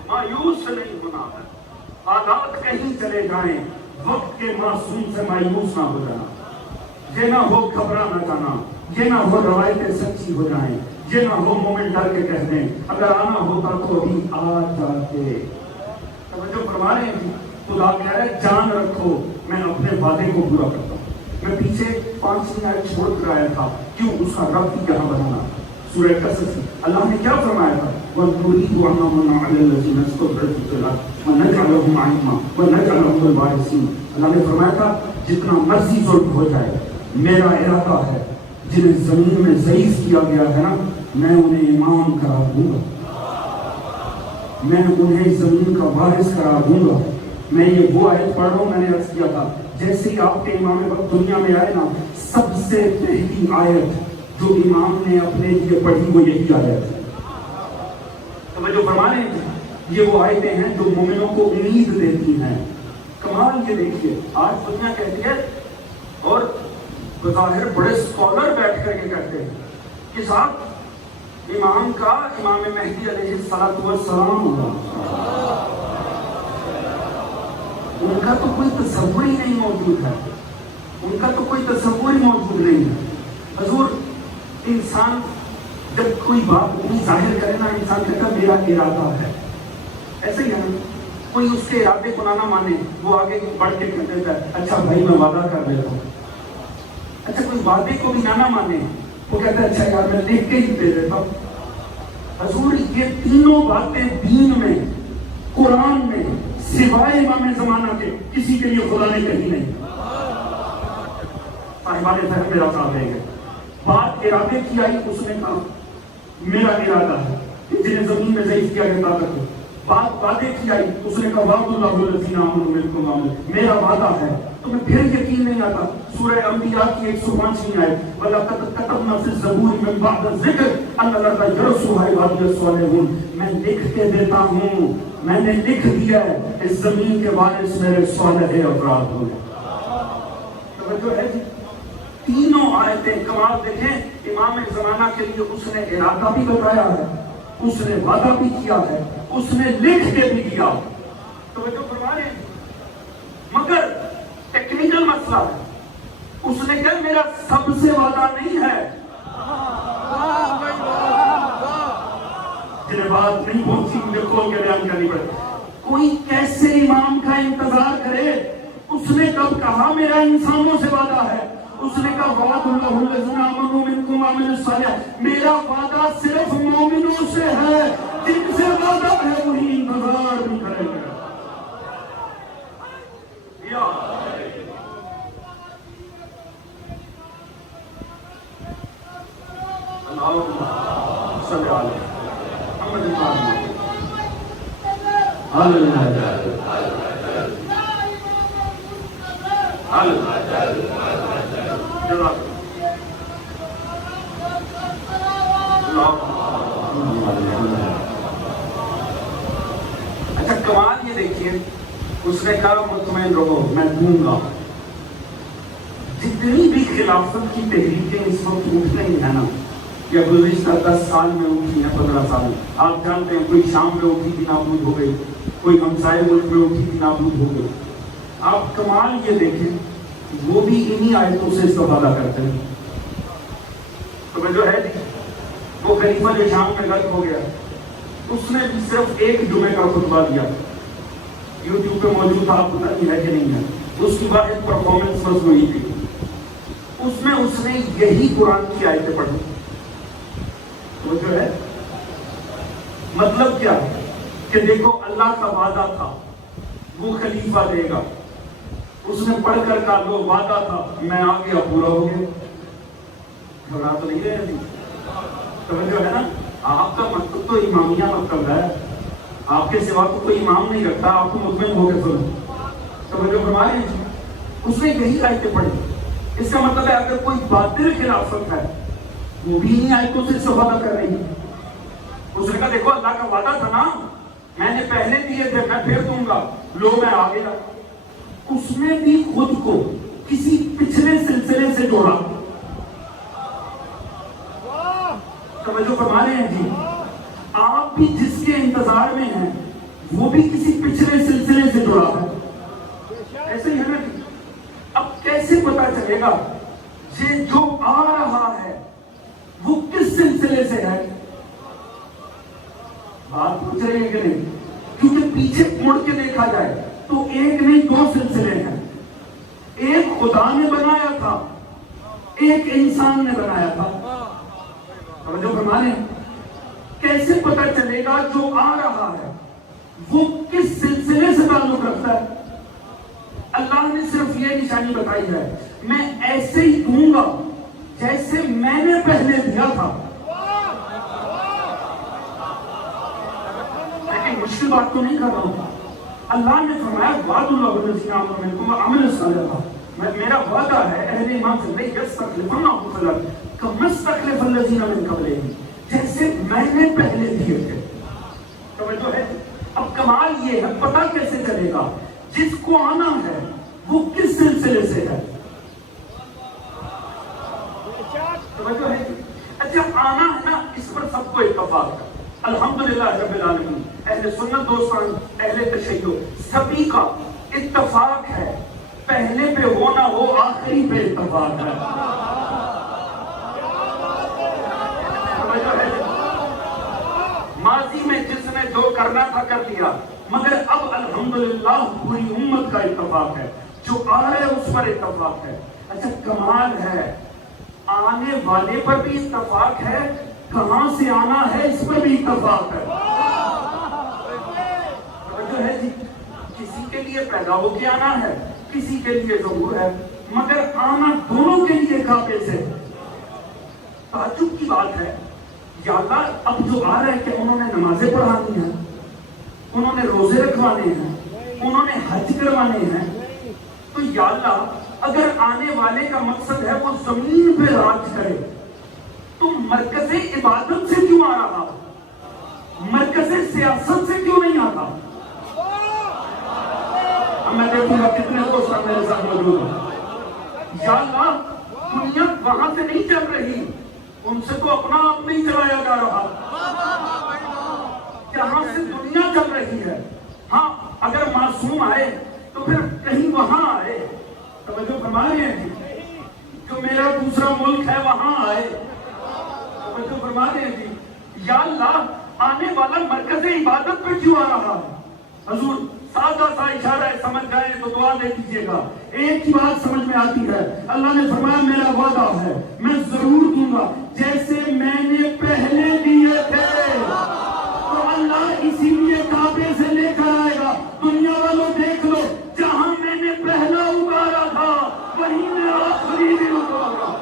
مایوس نہیں ہونا ہے، حالات کہیں چلے جائیں وقت کے معصوم سے مایوس نہ ہو جانا، یہ نہ ہو گھبرا نہ جانا، یہ نہ ہو روایتیں سچی ہو جائیں، یہ نہ ہو مومن ڈر کے کہہ دیں اگر آنا ہوتا تو ابھی آ جاتے۔ توجہ فرما رہے ہیں، خدا کہہ رہا ہے جان رکھو میں اپنے وعدے کو پورا کرتا ہوں۔ میں پیچھے 5 آیت چھوڑ کر آیا تھا، کیوں اس کا رب بھی یہاں بنانا۔ سورہ قصص اللہ نے کیا فرمایا تھا؟ وَنُرِيدُ أَن نَّمُنَّ عَلَى الَّذِينَ اسْتُضْعِفُوا فِي الْأَرْضِ وَنَجْعَلَهُمْ أَئِمَّةً وَنَجْعَلَهُمُ الْوَارِثِينَ۔ اللہ نے فرمایا تھا جتنا مرضی ظلم ہو جائے میرا ارادہ ہے جنہیں زمین میں ضعیف کیا گیا ہے نا میں انہیں امام قرار دوں گا، میں انہیں زمین کا وارث قرار دوں گا۔ میں یہ وہ آیت پڑھ رہا ہوں، میں نے عرض کیا تھا جیسے ہی آپ کے امام وقت دنیا میں آئے نا سب سے پہلی آیت جو امام نے اپنے لیے پڑھی وہ یہی آیت ہے۔ توجہ فرما رہے ہیں، یہ وہ آیتیں ہیں جو مومنوں کو امید دیتی ہیں۔ کمال یہ دیکھیے آج دنیا کہتی ہے اور بظاہر بڑے اسکالر بیٹھ کر کے کہتے ہیں کہ صاحب امام کا امام مہدی علیہ السلام ہوگا، ان کا تو کوئی تصور ہی نہیں موجود ہے، ان کا تو کوئی تصور ہی موجود نہیں ہے۔ حضور انسان جب کوئی بات اپنی ظاہر کرے نا انسان کہتا میرا ارادہ ہے، ایسے ہی ہے نا، کوئی اس کے ارادے کو نہ مانے وہ آگے بڑھ کے کہہ دیتا ہے اچھا بھائی میں وعدہ کر دیتا ہوں۔ اچھا کوئی وعدے کو بھی نہ مانے وہ کہتا ہے اچھا یار میں لکھ کے ہی دے دیتا ہوں۔ حضور یہ تینوں باتیں دین میں قرآن میں سوائے امام زمانہ کے کسی کے لیے خدا نے کہی نہیں۔ صاحبان فہم میرا صاحب رہے گا، بات ارادے کی آئی اس نے کہا میرا ارادہ ہے کہ جنہیں زمین میں ضعیف کیا گیا طاقت ہو۔ بات وعدے کی آئی اس نے کہا وعد اللہ الذین آمنوا منکم وعملوا، میرا وعدہ ہے۔ تمہیں پھر یقین نہیں آتا سورہ انبیاء کی 105ویں آیت وَلَقَدْ كَتَبْنَا فِي الزَّبُورِ مِن بَعْدِ الذِّكْرِ أَنَّ الْأَرْضَ يَرِثُهَا عِبَادِيَ الصَّالِحُونَ، میں لکھ کے دیتا ہوں، میں نے لکھ دیا ہے اس زمین کے وارث میرے صالح افراد ہوں۔ توجہ ہے جی، تینوں آیتیں کمال دیکھیں، امام زمانہ کے لیے اس نے ارادہ بھی بتایا ہے، اس نے وعدہ بھی کیا ہے، اس نے لکھ کے بھی دیا۔ توجہ فرما رہے ہیں، مگر ٹیکنیکل مسئلہ ہے، اس نے کہا میرا سب سے وعدہ نہیں ہے، جنہیں بات نہیں پہنچی مجھے کھول کے بیان کرنی پڑے۔ کوئی کیسے امام کا انتظار کرے؟ اس نے کب کہا میرا انسانوں سے وعدہ ہے؟ اس نے کہا وعد اللہ الذین آمنوا منکم وعملوا الصالحات، میرا وعدہ صرف مومنوں سے ہے، جن سے وعدہ ہے وہی انتظار بھی کریں گے۔ اللہم صلی علی محمد اچھا کمال یہ دیکھیے، اس نے کہا مطمئن رہو میں دوں گا۔ جتنی بھی خلافت کی تحریکیں اس وقت اٹھ رہی ہیں نا یا گزشتہ 10 سال میں اٹھی ہیں، 15 سال میں، آپ جانتے ہیں کوئی شام میں اٹھی تھی نابود ہو گئی، کوئی ہمسائے ملک میں اٹھی تھی نابود ہو گئی۔ آپ کمال یہ دیکھیں وہ بھی انہی آیتوں سے استفادہ کرتے ہیں۔ تو جو ہے وہ خلیفہ جو شام میں غرق ہو گیا اس نے بھی صرف ایک جمعے کا خطبہ دیا، یوٹیوب پہ موجود تھا، آپ پتہ نہیں ہے کہ نہیں ہے، اس کی واحد پرفارمنس بس ہوئی تھی، اس میں اس نے یہی قرآن کی آیتیں پڑھی۔ وہ جو ہے مطلب کیا ہے کہ دیکھو اللہ کا وعدہ تھا وہ خلیفہ دے گا، اس نے پڑھ کر کہا لو وعدہ تھا میں آ گیا پورا ہو گیا۔ گھبرا تو نہیں رہے تھی، توجہ ہے نا، آپ کا مطلب تو امامیہ مطلب ہے، آپ کے سوا تو کوئی امام نہیں رکھتا، آپ کو مطمئن ہو کے سنو۔ توجہ فرما رہے ہیں، اس نے یہی آیتیں پڑھی۔ اس کا مطلب ہے اگر کوئی باطل خلافت ہے وہ بھی نہیں آیتوں سے استفادہ کر رہی ہے۔ اس نے کہا دیکھو اللہ کا وعدہ تھا نا میں نے پہلے دیے تھے میں پھر دوں گا، لو میں آ گیا۔ اس نے بھی خود کو کسی پچھلے سلسلے سے جوڑا۔ توجہ فرما رہے ہیں جی؟ آپ بھی جس کے انتظار میں ہیں وہ بھی کسی پچھلے سلسلے سے جڑا ہے، ایسے ہی ہے نا جی؟ اب کیسے پتا چلے گا یہ جو آ رہا ہے وہ کس سلسلے سے ہے؟ بات پوچھ رہے ہیں کہ نہیں؟ کیونکہ پیچھے مڑ کے دیکھا جائے تو ایک نہیں دو سلسلے ہیں۔ ایک خدا نے بنایا تھا، ایک انسان نے بنایا تھا۔ توجہ فرما رہے ہیں؟ کیسے پتا چلے گا جو آ رہا ہے وہ کس سلسلے سے تعلق رکھتا ہے؟ اللہ نے صرف یہ نشانی بتائی ہے، میں ایسے ہی دوں گا جیسے میں نے پہلے دیا تھا۔ لیکن مشکل بات تو نہیں کر رہا ہوں۔ اللہ نے فرمایا وعد اللہ الذین آمنوا منکم وعملوا الصالحات، میرا وعدہ ہے اہل ایمان سے لیستخلفنہم فی الارض کما استخلف الذین من قبلہم، جیسے میں نے پہلے دیے تھے۔ توجہ ہے؟ اب کمال یہ ہے، پتہ کیسے چلے گا جس کو آنا ہے وہ کس سلسلے سے ہے؟ توجہ ہے؟ اچھا آنا ہے نا، اس پر سب کو اتفاق ہے الحمدللہ رب العالمین۔ اہل سنت دوستان، اہل تشیع سبھی کا اتفاق ہے، پہلے پہ ہو نہ ہو آخری پہ اتفاق ہے۔ ماضی میں جس نے جو کرنا تھا کر لیا، مگر اب الحمدللہ پوری امت کا اتفاق ہے، جو آ رہا ہے اس پر اتفاق ہے۔ اچھا کمال ہے، آنے والے پر بھی اتفاق ہے، کہاں سے آنا ہے اس پر بھی اتفاق ہے۔ جو ہے جی، کسی کے لیے پیدا ہو کے آنا ہے، کسی کے لیے ضرور ہے، مگر آنا دونوں کے لیے کعبے سے۔ تعجب کی بات ہے، یا اللہ اب جو آ رہا ہے کہ انہوں نے نمازیں پڑھانی ہیں، انہوں نے روزے رکھوانے ہیں، انہوں نے حج کروانے ہیں، تو یا اللہ اگر آنے والے کا مقصد ہے وہ زمین پہ راج کرے تو مرکز عبادت سے کیوں آ رہا؟ مرکز سیاست سے کیوں نہیں آتا؟ اب میں دیکھوں گا کتنے دوست میرے ساتھ موجود ہیں۔ یا اللہ دنیا وہاں سے نہیں چل رہی، ان سے تو اپنا آپ نہیں چلایا جا رہا، جہاں سے دنیا چل رہی ہے۔ ہاں اگر معصوم آئے تو پھر کہیں وہاں آئے۔ توجہ فرما رہے ہیں جی؟ جو میرا دوسرا ملک ہے وہاں آئے۔ توجہ فرما رہے ہیں جی؟ یا اللہ آنے والا مرکز عبادت پہ کیوں آ رہا ہے؟ حضور سادہ سا اشارہ ہے، سمجھ جائیں تو دعا دے دیجیے گا۔ ایک ہی بات سمجھ میں آتی ہے، اللہ نے فرمایا میرا وعدہ ہے میں ضرور دوں گا جیسے میں نے پہلے دیے تھے۔ تو اللہ اسی لیے کعبے سے لے کر آئے گا، دنیا والوں دیکھ لو، جہاں میں نے پہلا اتارا تھا وہیں میں آخری بھی اتارا۔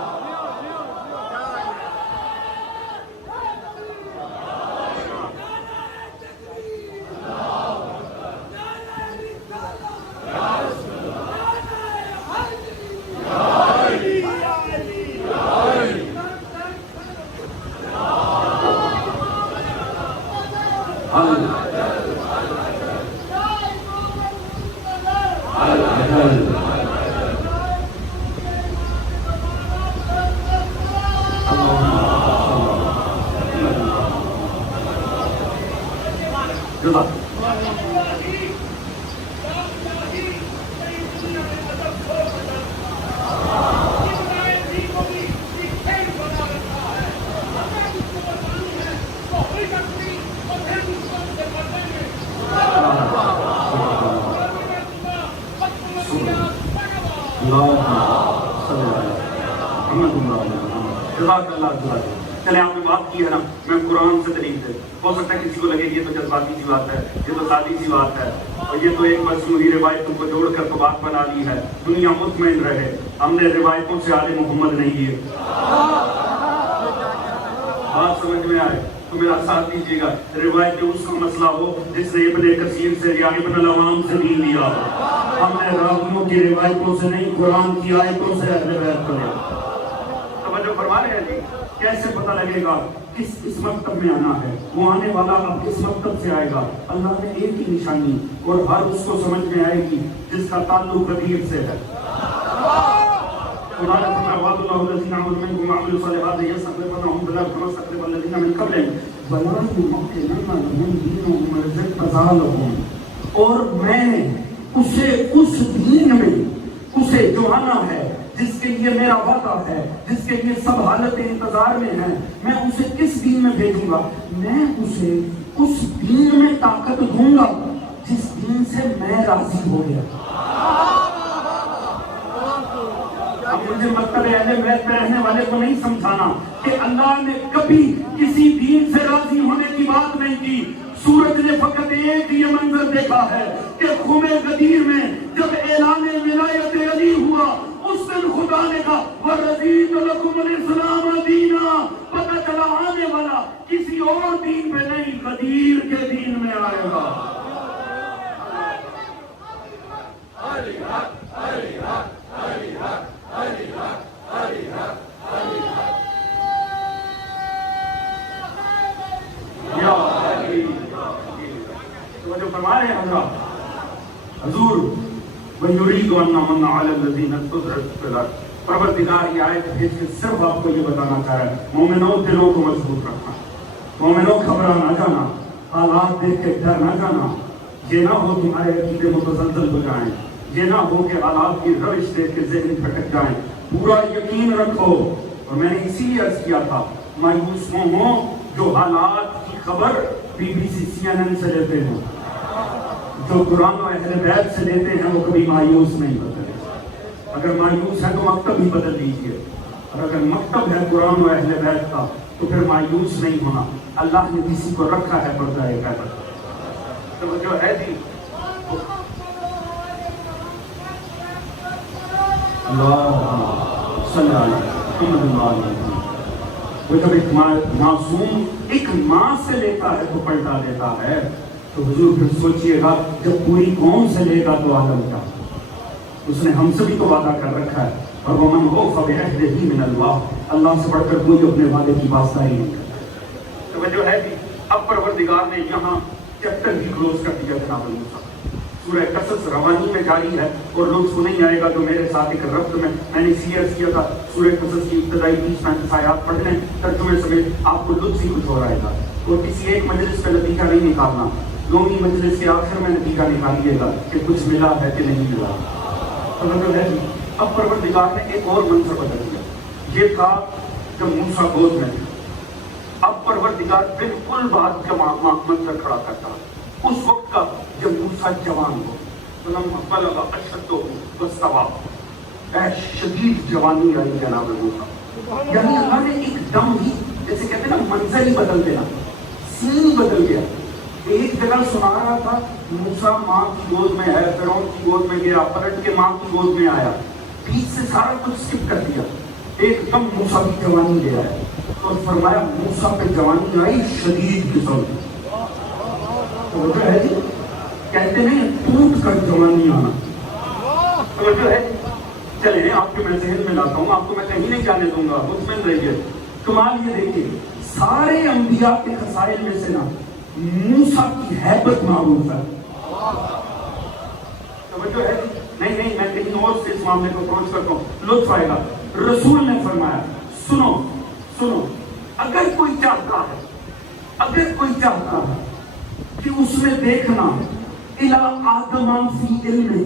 چلے آپ نے بات کی ہے نا، میں قرآن سے دلیل دے، ہو سکتا ہے کسی کو لگے یہ تو جذباتی سی بات ہے، یہ تو سادی سی بات ہے، اور یہ تو ایک مصنوعی روایتوں کو جوڑ کر تو بات بنا لی ہے، دنیا مطمئن رہے ہم نے روایتوں سے آل محمد نہیں لیے۔ بات سمجھ میں آئے تو میرا ساتھ دیجیے گا، روایت اس کا مسئلہ ہو جس نے ابن کثیر سے یا ابن العوام سے نہیں لیا، ہم نے راویوں کی روایتوں سے نہیں، قرآن کی آیتوں سے روایت کرے۔ توجہ فرما رہے ہیں جی؟ کیسے پتہ لگے گا اس مکتب میں آنا ہے، وہ آنے والا اب اس مکتب سے آئے گا۔ اللہ نے ایک ہی نشانی اور ہر اس کو سمجھ میں آئے گی جس کا تعلق قدیر سے ہے۔ قرآن میں وعد اللہ الذین آمنوا منکم وعملوا الصالحات یستخلفنہم فی الارض کما استخلف الذین من قبلہم ولا یمکنن لهم دینہم الذی ارتضی لهم، اور میں اسے اس دین میں اسے جو آنا ہے، جس کے لیے میرا وعدہ ہے، جس کے لیے سب حالت انتظار میں ہیں، میں اسے کس دین میں بھیجوں گا؟ میں اسے اس دین میں طاقت دوں گا جس دین سے میں راضی ہو گیا۔ اب مجھے مکتب اہل بیت میں رہنے والے کو نہیں سمجھانا کہ اللہ نے کبھی کسی دین سے راضی ہونے کی بات نہیں کی۔ سورج نے فقط ایک یہ منظر دیکھا ہے کہ خم غدیر میں جب اعلان ولایت علی ہوا، اس دن خدا نے کہا وَرَضِيتُ لَكُمُ الْإِسْلَامَ دِينًا، پتہ چلا آنے والا کسی اور دین پہ نہیں، غدیر کے دین میں آئے گا۔ جو فرما رہے ہیں حضور وَيُرِيدُ أَن نَّمُنَّ عَلَى الَّذِينَ اسْتُضْعِفُوا فِي الْأَرْضِ، پروردگار یہ آیت بھیج کے صرف آپ کو یہ بتانا چاہ رہا ہے مومنوں دلوں کو مضبوط رکھنا، مومنوں گھبرا نہ جانا، حالات دیکھ کے ڈر نہ جانا، یہ نہ ہو تمہارے عقیدے متزلزل ہو جائیں، یہ نہ ہو کہ حالات کی روش دیکھ کے ذہن بھٹک جائیں، پورا یقین رکھو۔ اور میں نے اسی لیے عرض کیا تھا مایوس ہوں جو حالات کی خبر BBC CNN سے لیتے ہیں، جو قرآن و اہل بیت سے لیتے ہیں، وہ کبھی مایوس نہیں ہوتے۔ اگر مایوس ہے تو مکتب ہی بدل دیجیے، اور اگر مکتب ہے قرآن و اہل بیت کا تو پھر مایوس نہیں ہونا۔ اللہ نے کسی کو رکھا ہے پردہ قیادت، تو جو ہے جی وہ جب ایک معصوم ایک ماں سے لیتا ہے تو پلٹا دیتا ہے، تو حضور پھر سوچئے گا جب پوری قوم سے لے گا تو عالم کیا؟ اس نے ہم سے بھی تو وعدہ کر رکھا ہے، اور وَمَنْ أَوْفَىٰ بِعَهْدِهِ مِنَ اللَّهِ، اللہ سے بڑھ کر کوئی اپنے وعدے کی پاسداری نہیں کرتا۔ تو جو ہے کہ اب پروردگار نے یہاں چیپٹر بھی کلوز کر دیا جناب موسیٰ۔ سورہ قصص روانی میں جاری ہے، اور لطف نہیں آئے گا جو میرے ساتھ ایک ربط میں نے اسی عرض کیا تھا، سورہ قصص کی ابتدائی 30-35 آیات پڑھ لیں ترجمے سمیت، آپ کو لطف ہی کچھ ہو رہا ہے، اور کسی ایک مجلس کا نتیجہ نہیں نکالنا، یومی مجلس کے آخر میں نتیجہ نکالیے گا کہ کچھ ملا ہے کہ نہیں ملا۔ تو ہے اب پروردگار نے ایک اور منظر بدل دیا، یہ تھا جب موسیٰ گود میں تھا، اب پروردگار بالکل بات کا منظر کھڑا کرتا اس وقت کا جب موسیٰ جوان ہو، فلما بلغ اشدہ واستوى، اے شدید جوانی آئی جناب موسیٰ، یعنی اللہ نے ایک دم ہی، جیسے کہتے ہیں نا منظر ہی بدل دینا، سین بدل گیا۔ ایک جگہ سنا رہا تھا موسیٰ ماں کی گود میں ہے، فرعون کی گود میں گیا، پلٹ کے ماں کی گود میں آیا، بیچ سے سارا کچھ سکپ کر دیا، ایک دم موسیٰ کی جوانی لے آیا، اور فرمایا موسیٰ پہ جوانی آئی شدید قسم کی۔ توجہ ہے جی، کہتے نہیں ٹوٹ کر جوانی آنا، توجہ ہے۔ چلیں آپ کے میں ذہن میں لاتا ہوں، آپ کو میں کہیں نہیں جانے دوں گا، مطمئن رہیے۔ کمال یہ دیکھیے سارے انبیاء کے خصائل میں سے نا موسیٰ کی ہیبت معروف ہے، توجہ ہے جی۔ نہیں میں کہیں اور سے اس معاملے کو اپروچ کرتا ہوں، لطف آئے گا۔ رسول نے فرمایا سنو، اگر کوئی چاہتا ہے کہ اس نے دیکھنا اِلَىٰ آدَمَ فِي عِلْمِهِ،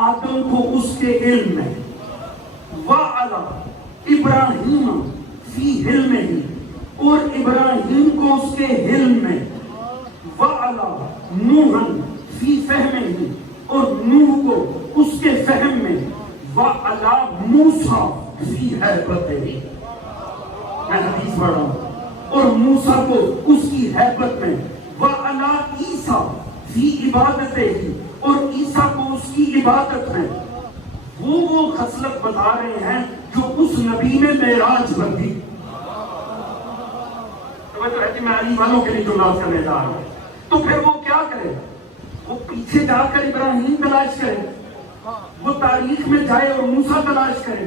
آدم کو اس کے علم میں، وَعَلَىٰ إِبْرَاهِيمَ فِي حِلْمِهِ، اور ابراہیم کو اس کے علم میں، وَعَلَىٰ نُوحًا فِي فَهْمِهِ، اور نوح کو اس کے فہم میں، وَعَلَىٰ مُوسَىٰ فِي حَیبَتِهِ، میں حدیث پڑھ رہا ہوں، اور موسیٰ کو اس کی حیبت میں، وَعَلَىٰ عیسیٰ فِی عِبَادَتِهِ، اور عیسیٰ کو اس کی عبادت میں، وہ خصلت بتا رہے ہیں جو اس نبی نے معراج بھر دی۔ توجہ ہے کہ میں علی والوں کے لیے جملات کرنے جا رہا ہوں، تو پھر وہ کیا کرے؟ وہ پیچھے جا کر ابراہیم تلاش کرے، وہ تاریخ میں جائے اور موسیٰ تلاش کرے،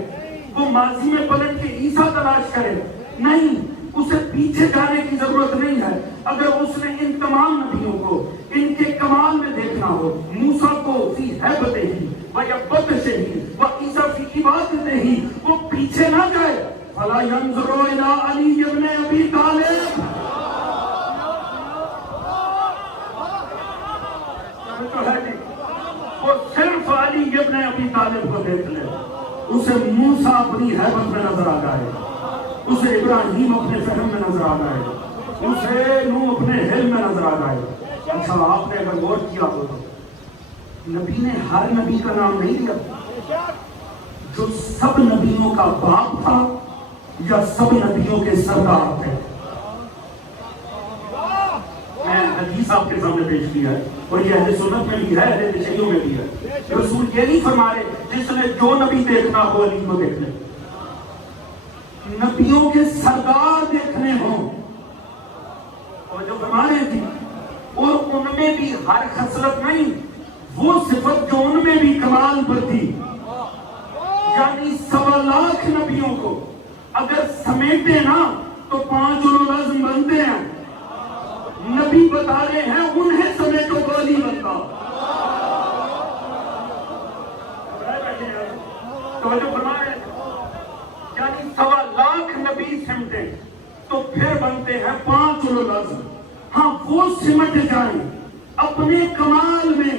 وہ ماضی میں پلٹ کے عیسیٰ تلاش کرے؟ نہیں، اسے پیچھے جانے کی ضرورت نہیں ہے. اگر اس نے ان تمام نبیوں کو ان کے کمال میں دیکھنا ہو، موسیٰ کو فی ہیبتہ ہی و یبطشہ ہی و عیسیٰ فی عبادتہ ہی، وہ پیچھے نہ جائے. فلا ينظر الى علی ابن ابی طالب، وہ صرف علی ابن ابی طالب کو دیکھ لے. اسے موسیٰ اپنی ہیبت میں نظر آ جائے، اسے ابراہیم اپنے فہم میں نظر آ جائے، اسے نوح اپنے علم میں نظر آ جائے. اچھا آپ نے اگر غور کیا ہو تو نبی نے ہر نبی کا نام نہیں لیا. جو سب نبیوں کا باپ تھا یا سب نبیوں کے سردار تھے؟ میں حدیث آپ کے سامنے پیش کیا ہے اور یہ اہل سنت میں بھی ہے، اہل تشیع میں بھی ہے. رسول یہ نہیں فرما رہے جس نے جو نبی دیکھنا ہو علی کو دیکھ لے. نبیوں کے سردار دیکھنے ہوں اور جو فرما رہے تھے، اور ان میں بھی ہر خصلت نہیں، وہ صفت جو ان میں بھی کمال پر تھی. یعنی 1.25 لاکھ نبیوں کو اگر سمیٹے نا تو 5 اولوالعزم بنتے ہیں. نبی بتا رہے ہیں انہیں سمیٹو تو علی بنتا. توجہ فرما رہے ہیں، یعنی 1.25 لاکھ نبی سمٹے تو پھر بنتے ہیں 5 اولوالعزم. ہاں وہ سمٹ جائیں اپنے کمال میں.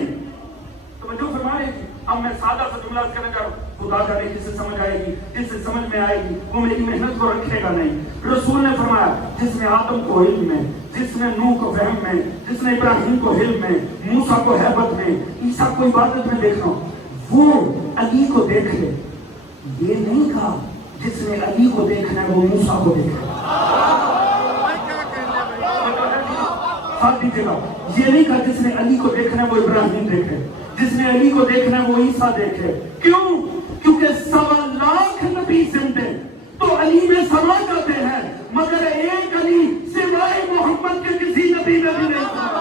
توجہ فرما رہے ہیں. اب میں سادہ سا جملہ کرنا چاہ رہا ہوں، خدا جانے جس سے سمجھ آئے گی، جس سے سمجھ میں آئے گی وہ میری محنت کو رکھے گا نہیں. رسول نے فرمایا جس نے آدم کو علم میں، جس نے نوح کو فہم میں، جس نے ابراہیم کو علم میں، موسیٰ کو ہیبت میں، عیسیٰ کو عبادت میں دیکھنا، وہ علی کو دیکھ لے. یہ نہیں کہا جس نے علی کو دیکھنا ہے وہ موسیٰ کو دیکھے. دیجیے گا، یہ نہیں کہا جس نے علی کو دیکھنا ہے وہ ابراہیم دیکھے، جس نے علی کو دیکھنا ہے وہ عیسیٰ دیکھے. کیوں؟ کیونکہ 1.25 لاکھ نبی سمٹے تو علی میں سما جاتے ہیں، مگر ایک علی سوائے محمد کے کسی نبی میں بھی نہیں سما.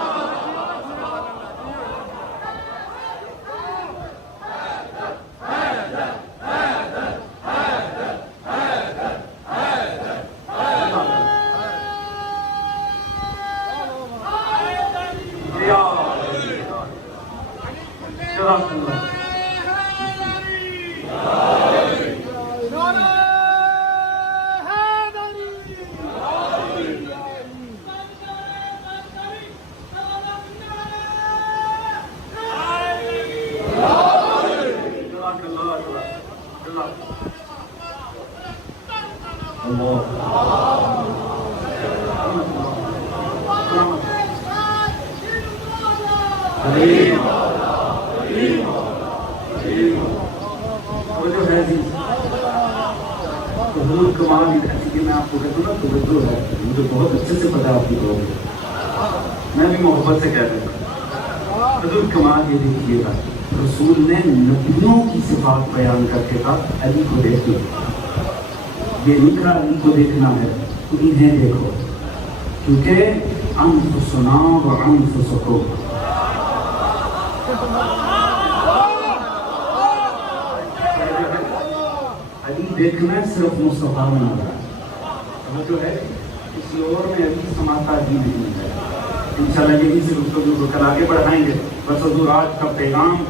حضور کمال ہی ایسی کہ میں آپ کو کہتا ہوں نا توجہ ہے، مجھے بہت اچھے سے پتا آپ کی بہت ہے، میں بھی محبت سے کہہ دوں گا. حضور کمال یہ دیکھیے گا، رسول نے نبیوں کی صفات بیان کر کے کہا علی کو دیکھو. یہ نہیں کہا علی کو دیکھنا ہے تو انہیں دیکھو، کیونکہ انفسنا و انفسکم. علی دیکھنا ہے صرف مصطفیٰ میں ہوگا. جو ہے کسی اور میں علی سماتا ہی نہیں ہے. انشاءاللہ یہی سے گفتگو کو کل آگے بڑھائیں گے. بس حضور آج کا پیغام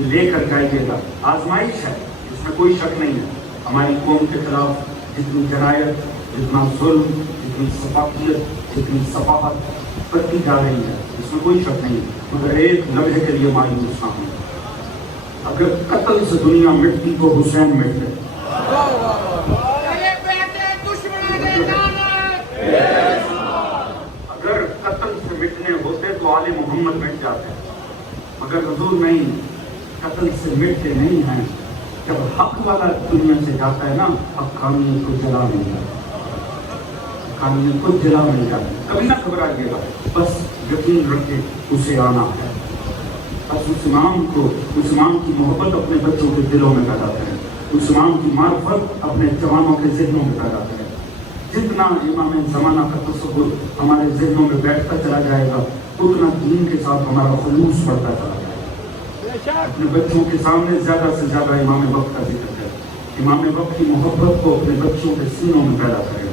لے کر جائیے گا. آزمائش ہے، اس میں کوئی شک نہیں ہے. ہماری قوم کے خلاف جتنی جرائت، جتنا ظلم، جتنی سفاکیت، جتنی صفاحت کرتی جا رہی ہے، اس میں کوئی شک نہیں. مگر ایک لمحے کے لیے مایوس نہ ہوں. اگر قتل سے دنیا مٹتی تو حسین مٹ گئے. اگر قتل سے مٹنے ہوتے تو آل محمد مٹ جاتے، مگر حضور نہیں، قتل سے مٹتے نہیں ہیں. جب حق والا دنیا سے جاتا ہے نا، حقانیت کو جلا نہیں جاتا، حقانیت کو جلا نہیں جاتا. کبھی نہ گھبرائیے گا، بس یقین رکھے اسے آنا ہے. بس اس امام کی محبت اپنے بچوں کے دلوں میں پیدا کریں، اس امام کی معرفت اپنے جوانوں کے ذہنوں میں پیدا کریں. جتنا امام زمانہ کا تصور ہمارے ذہنوں میں بیٹھتا چلا جائے گا، اتنا دین کے ساتھ ہمارا خلوص بڑھتا چلا جائے گا. اپنے بچوں کے سامنے زیادہ سے زیادہ امام وقت کا ذکر کریں. امام وقت کی محبت کو اپنے بچوں کے سینوں میں پیدا کرے گا.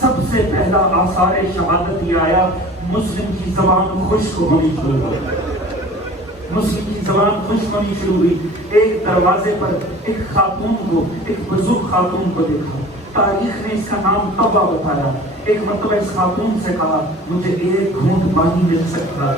سب سے پہلا آثار شہادت یہ آیا، مسلم کی زبان خشک ہونی شروع ہوئی، مسلم کی زبان خشک ہونی شروع ہوئی۔ ایک دروازے پر ایک خاتون کو، ایک بزرگ خاتون کو دیکھا، تاریخ نے اس کا نام طبع بتایا۔ ایک مرتبہ اس خاتون سے کہا مجھے ایک گھونٹ پانی مل سکتا؟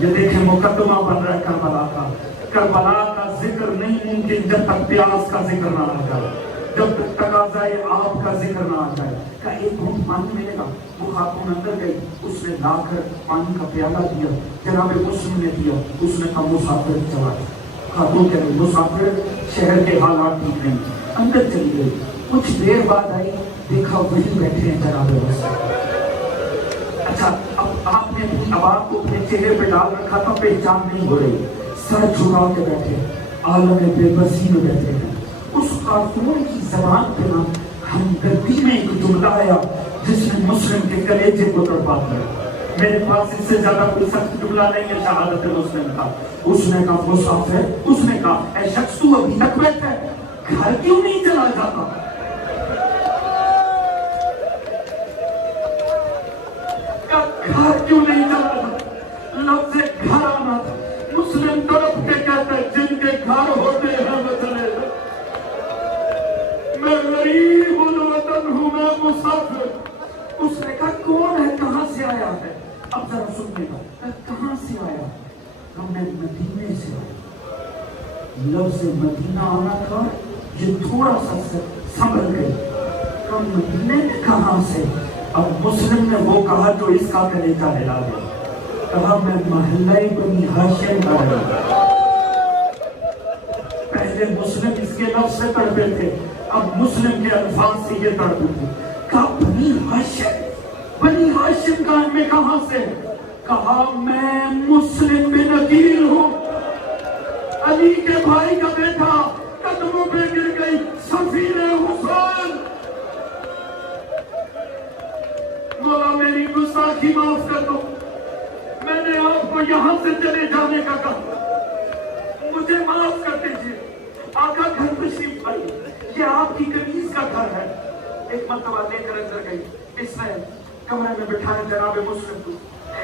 یہ دیکھیں مقدمہ بن رہا ہے کربلا کا۔ کربلا کا ذکر نہیں ممکن جب تک پیاس کا ذکر نہ آ جائے، جب تک تقاضائے آپ کا ذکر نہ آ جائے۔ کہ ایک گھونٹ پانی ملے گا؟ وہ خاتون اندر گئی، اس نے لا کر پانی کا پیالہ دیا، جناب مسلم نے دیا، اس نے کہا مسافر چلا گیا۔ خاتون کہہ رہی مسافر، شہر کے حالات ٹھیک نہیں، اندر چلی گئی۔ کچھ دیر بعد آئی، دیکھا وہی بیٹھے ہیں جناب مسلم۔ اچھا اب آپ نے اپنی آواز کو اپنے چہرے پہ ڈال رکھا تھا، پہچان نہیں ہو رہی، سر جھکا کے بیٹھے، عالم بے بسی میں بیٹھے ہیں۔ اس خاتون کی زبان پہ نا ہمدردی میں ایک جملہ آیا جس نے مسلم کے کلیجے کو تڑپا دیا۔ میرے پاس اس سے زیادہ کوئی سخت جملہ نہیں ہے شہادت مسلم کا۔ اس نے کہا مسافر، اس نے کہا اے شخص تو ابھی تک بیٹھا ہے، گھر کیوں نہیں چلا جاتا؟ گھر کیوں نہیں چلا جاتا؟ لفظ گھر آنا تھا۔ مسلم طرف کے کہتے ہیں جن کے گھر ہوتے ہیں وہ چلے جاتے۔ میں غریب الوطن ہوں، میں مسافر۔ اس نے کہا کون ہے، کہاں سے آیا ہے؟ اب ذرا سننے کا، کہاں سے آیا؟ ہم نے مدینے سے آیا۔ لفظ مدینہ آنا تھا، یہ تھوڑا سا سنبھل گئی۔ ہم مدینے کہاں سے؟ اب مسلم نے وہ کہا جو اس کا کلیجہ ہلا دیا، کہا میں محلہ بنی ہاشم کا رہا۔ پہلے مسلم اس کے لفظ سے تڑپے تھے، اب مسلم کے الفاظ سے یہ تڑپے تھے۔ کہا بنی ہاشم، بنی ہاشم کا میں کہاں سے؟ کہا میں مسلم بن عقیل ہوں، علی کے بھائی کا بیٹا، قدموں پہ گر گئی سفیر حسین۔ مولا میری گستاخی معاف کر دو، میں نے آپ کو یہاں سے چلے جانے کا کہا، مجھے معاف کر دیجیے۔ آقا گھر تشریف لائیے، یہ آپ کی قمیض کا گھر ہے۔ ایک مرتبہ لے کر اندر گئی، اس نے کمرے میں بٹھایا جناب مسلم کو،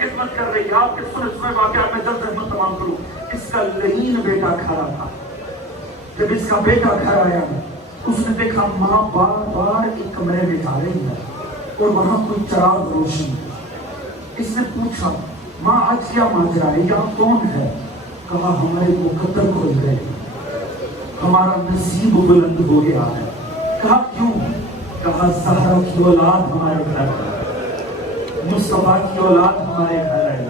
خدمت کر رہی۔ آپ کے سنے واقعات میں جلد خدمت تمام کروں۔ اس کا لعین بیٹا کھڑا تھا۔ جب اس کا بیٹا گھر آیا، اس نے دیکھا ماں بار بار ایک کمرے میں جا رہی ہے اور وہاں کوئی چراغ روشن ہے۔ اس نے پوچھا ماں آج کیا ماجرا ہے، یہاں کون ہے؟ کہا ہمارے مقدر کھل گئے، ہمارا نصیب بلند ہو گیا ہے۔ کہا کیوں؟ کہا زہرا کی اولاد ہمارے گھر ہے، مصطفیٰ کی اولاد ہمارے گھر آئی،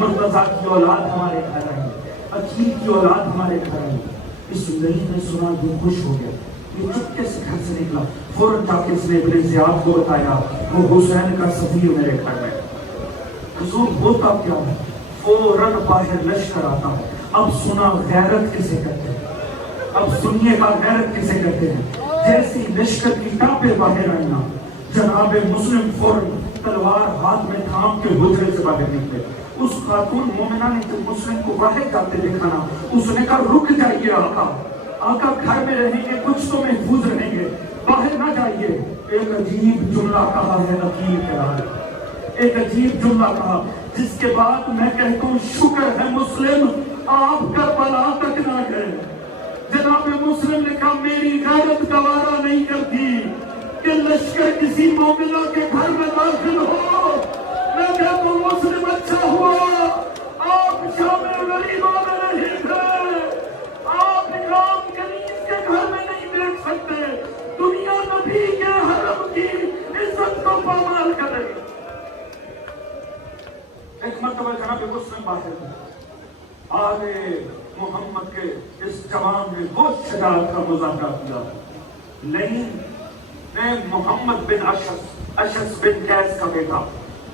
مرتضیٰ کی اولاد ہمارے گھر آئی، عقیل کی اولاد ہمارے گھر آئی۔ اس لعین نے سنا، جو خوش ہو گیا، یہ چپکے سے گھر سے نکلا، فوراً جا کے اس نے ابن زیاد کو بتایا وہ حسین کا سفیر میرے گھر میں۔ حضور ہوتا کیا ہے؟ فوراً باہر لشکر آتا ہے۔ اب سنا غیرت کسے کہتے ہیں، اب سنیے گا غیرت کسے کہتے ہیں۔ جیسی لشکر کی ٹاپیں باہر آئینا، جناب مسلم فوراً تلوار ہاتھ میں تھام کے حجرے سے باہر نکلے۔ اس خاتون مومنہ نے جب مسلم کو باہر جاتے دیکھا نا، اس نے کہا رک جائیے آقا، آقا گھر میں رہیں گے، کچھ تو محفوظ رہیں گے، باہر نہ جائیے۔ ایک عجیب جملہ کہا ہے عقیل کے رائے، ایک عجیب جملہ کہا جس کے بعد میں کہتا ہوں شکر ہے مسلم آپ کربلا تک نہ گئے۔ جناب مسلم نے کہا میری غیرت گوارا نہیں کرتی کہ لشکر کسی مومنہ کے گھر میں داخل ہو۔ میں کہتا ہوں مسلم اچھا ہوا آپ شام غریبوں میں نہیں تھے، آپ امام کنیز کے گھر میں نہیں دیکھ سکتے، دنیا نبی کے حرم کی عزت کو پامال کرے۔ ایک مرتبہ جناب مسلم باہر آلِ محمد کے اس جوان نے بہت شجاعت کا مظاہرہ کیا۔ لعین نے محمد بن اشعث بن قیس کا بیٹا،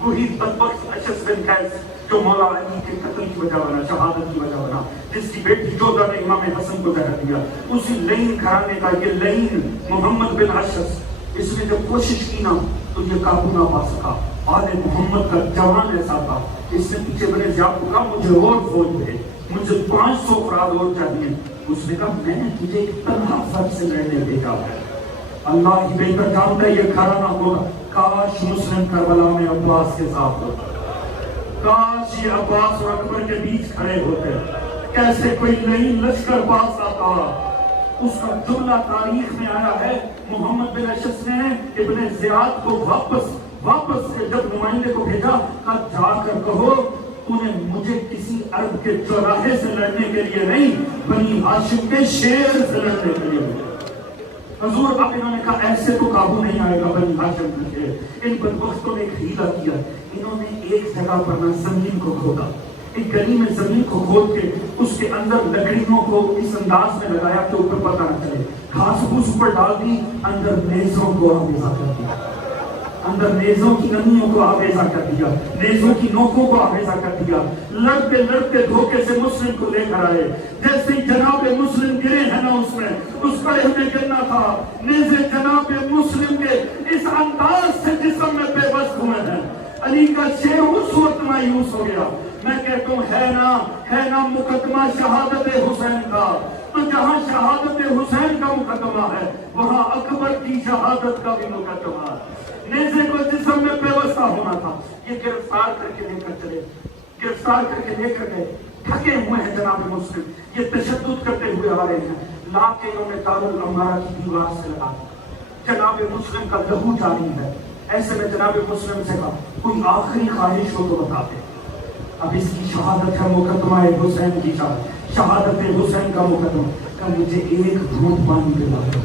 وہی بدبخت اشعث بن قیس جو مولا علی کے قتل کی وجہ بنا، شہادت کی وجہ بنا، جس کی بیٹی جودہ نے امام حسن کو زہر دیا، اسی لعین گھرانے کا یہ لعین محمد بن اشعث، اس نے جب کوشش کی نا تو یہ قابو نہ پا سکا۔ آل محمد کا جوان ایسا تھا، اس نے پیچھے بنے زیاد کو کہا مجھے اور فوج دے، مجھے 500 افراد اور چاہیے۔ اس نے کہا میں نے تجھے ایک تنہا فرد سے لڑنے بھیجا ہے، اللہ ہی بہتر جانتا ہے یہ گھرانہ ہوگا. کاش مسلم کربلا میں عباس کے ساتھ ہوتا, کاش یہ عباس اور اکبر کے بیچ کھڑے ہوتے, کیسے کوئی نئی لشکر پاس آتا. اس کا جملہ تاریخ میں آیا ہے, محمد بن اشعث نے ابن زیاد کو واپس جب نمائندے کو بھیجا, جا کر کہو تو نے مجھے کسی عرب کے چوراہے سے لڑنے کے لیے نہیں, بنی ہاشم کے شیر سے لڑنے کے لیے. حضور اب انہوں نے کہا ایسے تو قابو نہیں آئے گا بنی ہاشم کے شیر. ان بدبختوں نے ایک ہیلا کیا, انہوں نے ایک جگہ پر نہ زمین کو کھودا, ایک گلی میں زمین کو کھود کے اس کے اندر لکڑیوں کو اس انداز میں لگایا کہ اوپر پتہ نہ چلے, گھاس پھوس اوپر ڈال دی, اندر نیزوں کو آویزہ کر دیا, اندر نیزوں کی نمیوں کو آویزہ کر دیا, نیزوں کی نوکوں کو آویزہ کر دیا. لڑتے لڑتے دھوکے سے مسلم کو لے کر آئے. جیسے ہی جناب مسلم گرے ہیں نا, اس کڑے میں گرنا تھا, نیزے جناب مسلم کے اس انداز سے جسم میں بے بس ہوئے ہیں. علی کا شیر اس وقت مایوس ہو گیا. میں کہتا ہوں ہے نا مقدمہ شہادت حسین کا, تو جہاں شہادت حسین کا مقدمہ ہے وہاں اکبر کی شہادت کا بھی مقدمہ ہے. نیزے کو جسم میں پیوستہ ہونا تھا. یہ گرفتار کر کے لے کر چلے, گرفتار کر کے لے کر گئے. تھکے ہوئے ہیں جناب مسلم, یہ تشدد کرتے ہوئے آ رہے ہیں. لا کے انہوں نے دارالعمارہ کی دیوار سے لگا دیا. جناب مسلم کا لہو جاری ہے. ایسے میں جناب مسلم سے کہا کوئی آخری خواہش ہو تو بتا دے. اب اس کی شہادت ہے, مقدمہ حسین کی شہادت حسین کا مقدمہ. کہ مجھے ایک گھونٹ پانی پلا دو.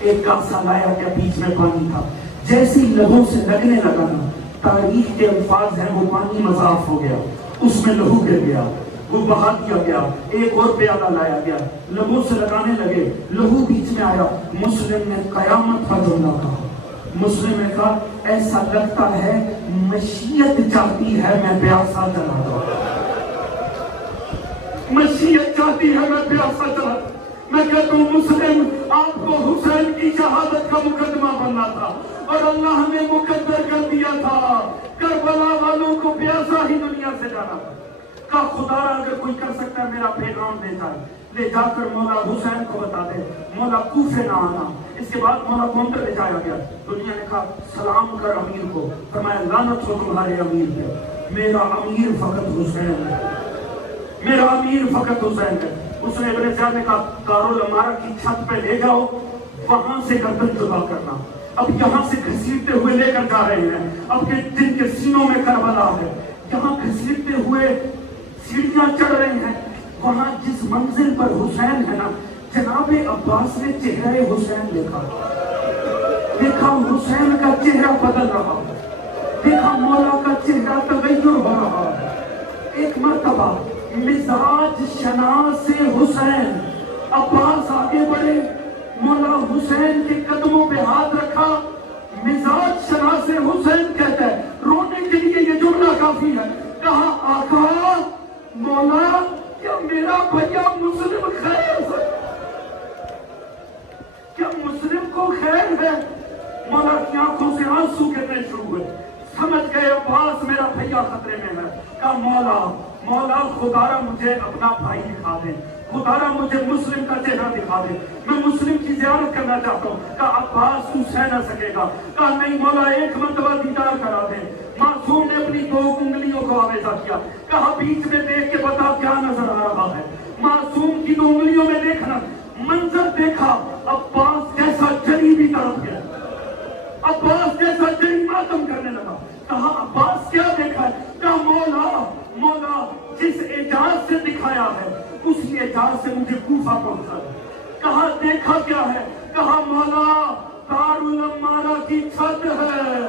ایک کاسا لایا کہ بیچ میں پانی تھا, جیسی لہو سے لگنے لگا نا, تاریخ کے الفاظ ہیں وہ پانی مذاف ہو گیا, اس میں لہو گر گیا, وہ بہا دیا گیا. ایک اور پیالہ لایا گیا, لہو سے لگانے لگے, لہو بیچ میں آیا. مسلم نے قیامت کا جملہ کہا. مسلم نے کہا ایسا لگتا ہے مشیت چاہتی ہے میں پیاسا چلا دوں, مشیت چاہتی ہے میں پیاسا چلا دوں. میں کہتا ہوں مسلم آپ کو حسین کی شہادت کا مقدمہ بننا تھا اور اللہ نے مقدر کر دیا تھا کربلا والوں کو پیاسا ہی دنیا سے جانا تھا. کا خدا اگر کوئی کر سکتا ہے میرا پیغام دے جائے, لے جا کر مولا حسین کو بتا دے مولا کوفے نہ آنا. اس کے بعد مولا کون پر لے جایا گیا؟ دنیا نے کہا سلام کر امیر کو, فرمایا لعنت ہو تمہارے امیر پہ, میرا امیر فقط حسین ہے, میرا امیر فقط حسین ہے. اس نے ابن زیاد نے کہا دارالعمارہ کی چھت پہ لے جاؤ, وہاں سے گردن جدا کرنا. اب یہاں سے گھسیٹتے ہوئے لے کر جا رہے ہیں, اب کے جن کے سینوں میں کربلا ہے, یہاں گھسیٹتے ہوئے سیڑھیاں چڑھ رہے ہیں. وہاں جس منزل پر حسین ہے نا, جناب عباس نے چہرے حسین دیکھا حسین کا چہرہ بدل رہا, دیکھا مولا کا چہرہ تغیر ہو رہا. ایک مرتبہ مزاج شناس حسین, عباس آگے بڑھے, مولا حسین کے قدموں پہ ہاتھ رکھا. مزاج شناس حسین کہتا ہے رونے کے لیے یہ جملہ کافی ہے, کہا آقا مولا کیا میرا بھیا مسلم خیر ہے, کیا مسلم کو خیر ہے؟ مولا کی آنکھوں سے آنسو گرنے شروع ہوئے. سمجھ گئے عباس میرا بھیا خطرے میں ہے. کہا مولا خدارا مجھے اپنا بھائی دکھا دے, خدارا مجھے مسلم کا چہرہ دکھا دے, میں مسلم کی زیارت کرنا چاہتا ہوں. کہا عباس تو سہ نہ سکے گا. کہا نہیں مولا ایک مرتبہ دیدار کرا دے. معصوم نے اپنی 2 انگلیوں کو آویزہ کیا, کہا بیچ میں دیکھ کے بتا کیا نظر آ رہا ہے. معصوم کی 2 انگلیوں میں دیکھنا, منظر دیکھا, عباس جیسا جری بھی تڑپ گیا, عباس جیسا جری ماتم کرنے لگا. کہا عباس کیا دیکھا ہے؟ کہا مولا جس اعجاز سے دکھایا ہے اسی اعجاز سے مجھے کوفہ پہنچا ہے. کہا دیکھا کیا ہے؟ کہا مولا دارالعمارہ کی چھت ہے,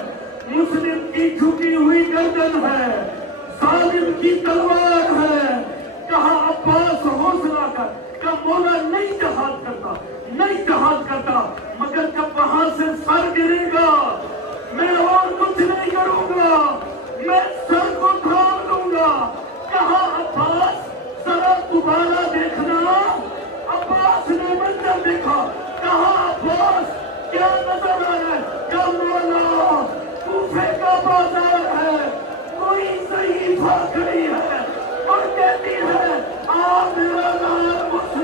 مسلم کی جھکی ہوئی گردن ہے, ظالم کی تلوار ہے. کہا عباس حوصلہ کر. کہا مولا نہیں جہاد کرتا مگر جب وہاں سے سر گرے گا میں اور کچھ نہیں کروں گا, میں سر کو تھام لوں گا. کہا عباس ذرا دوبارہ دیکھنا. عباس نے منظر دیکھا. کہا عباس کیا نظر آ رہا ہے؟ کیا مولا کوفے کا بازار ہے, کوئی صحیفہ کھڑی ہے اور کہتی ہے آ میرا نام مسلم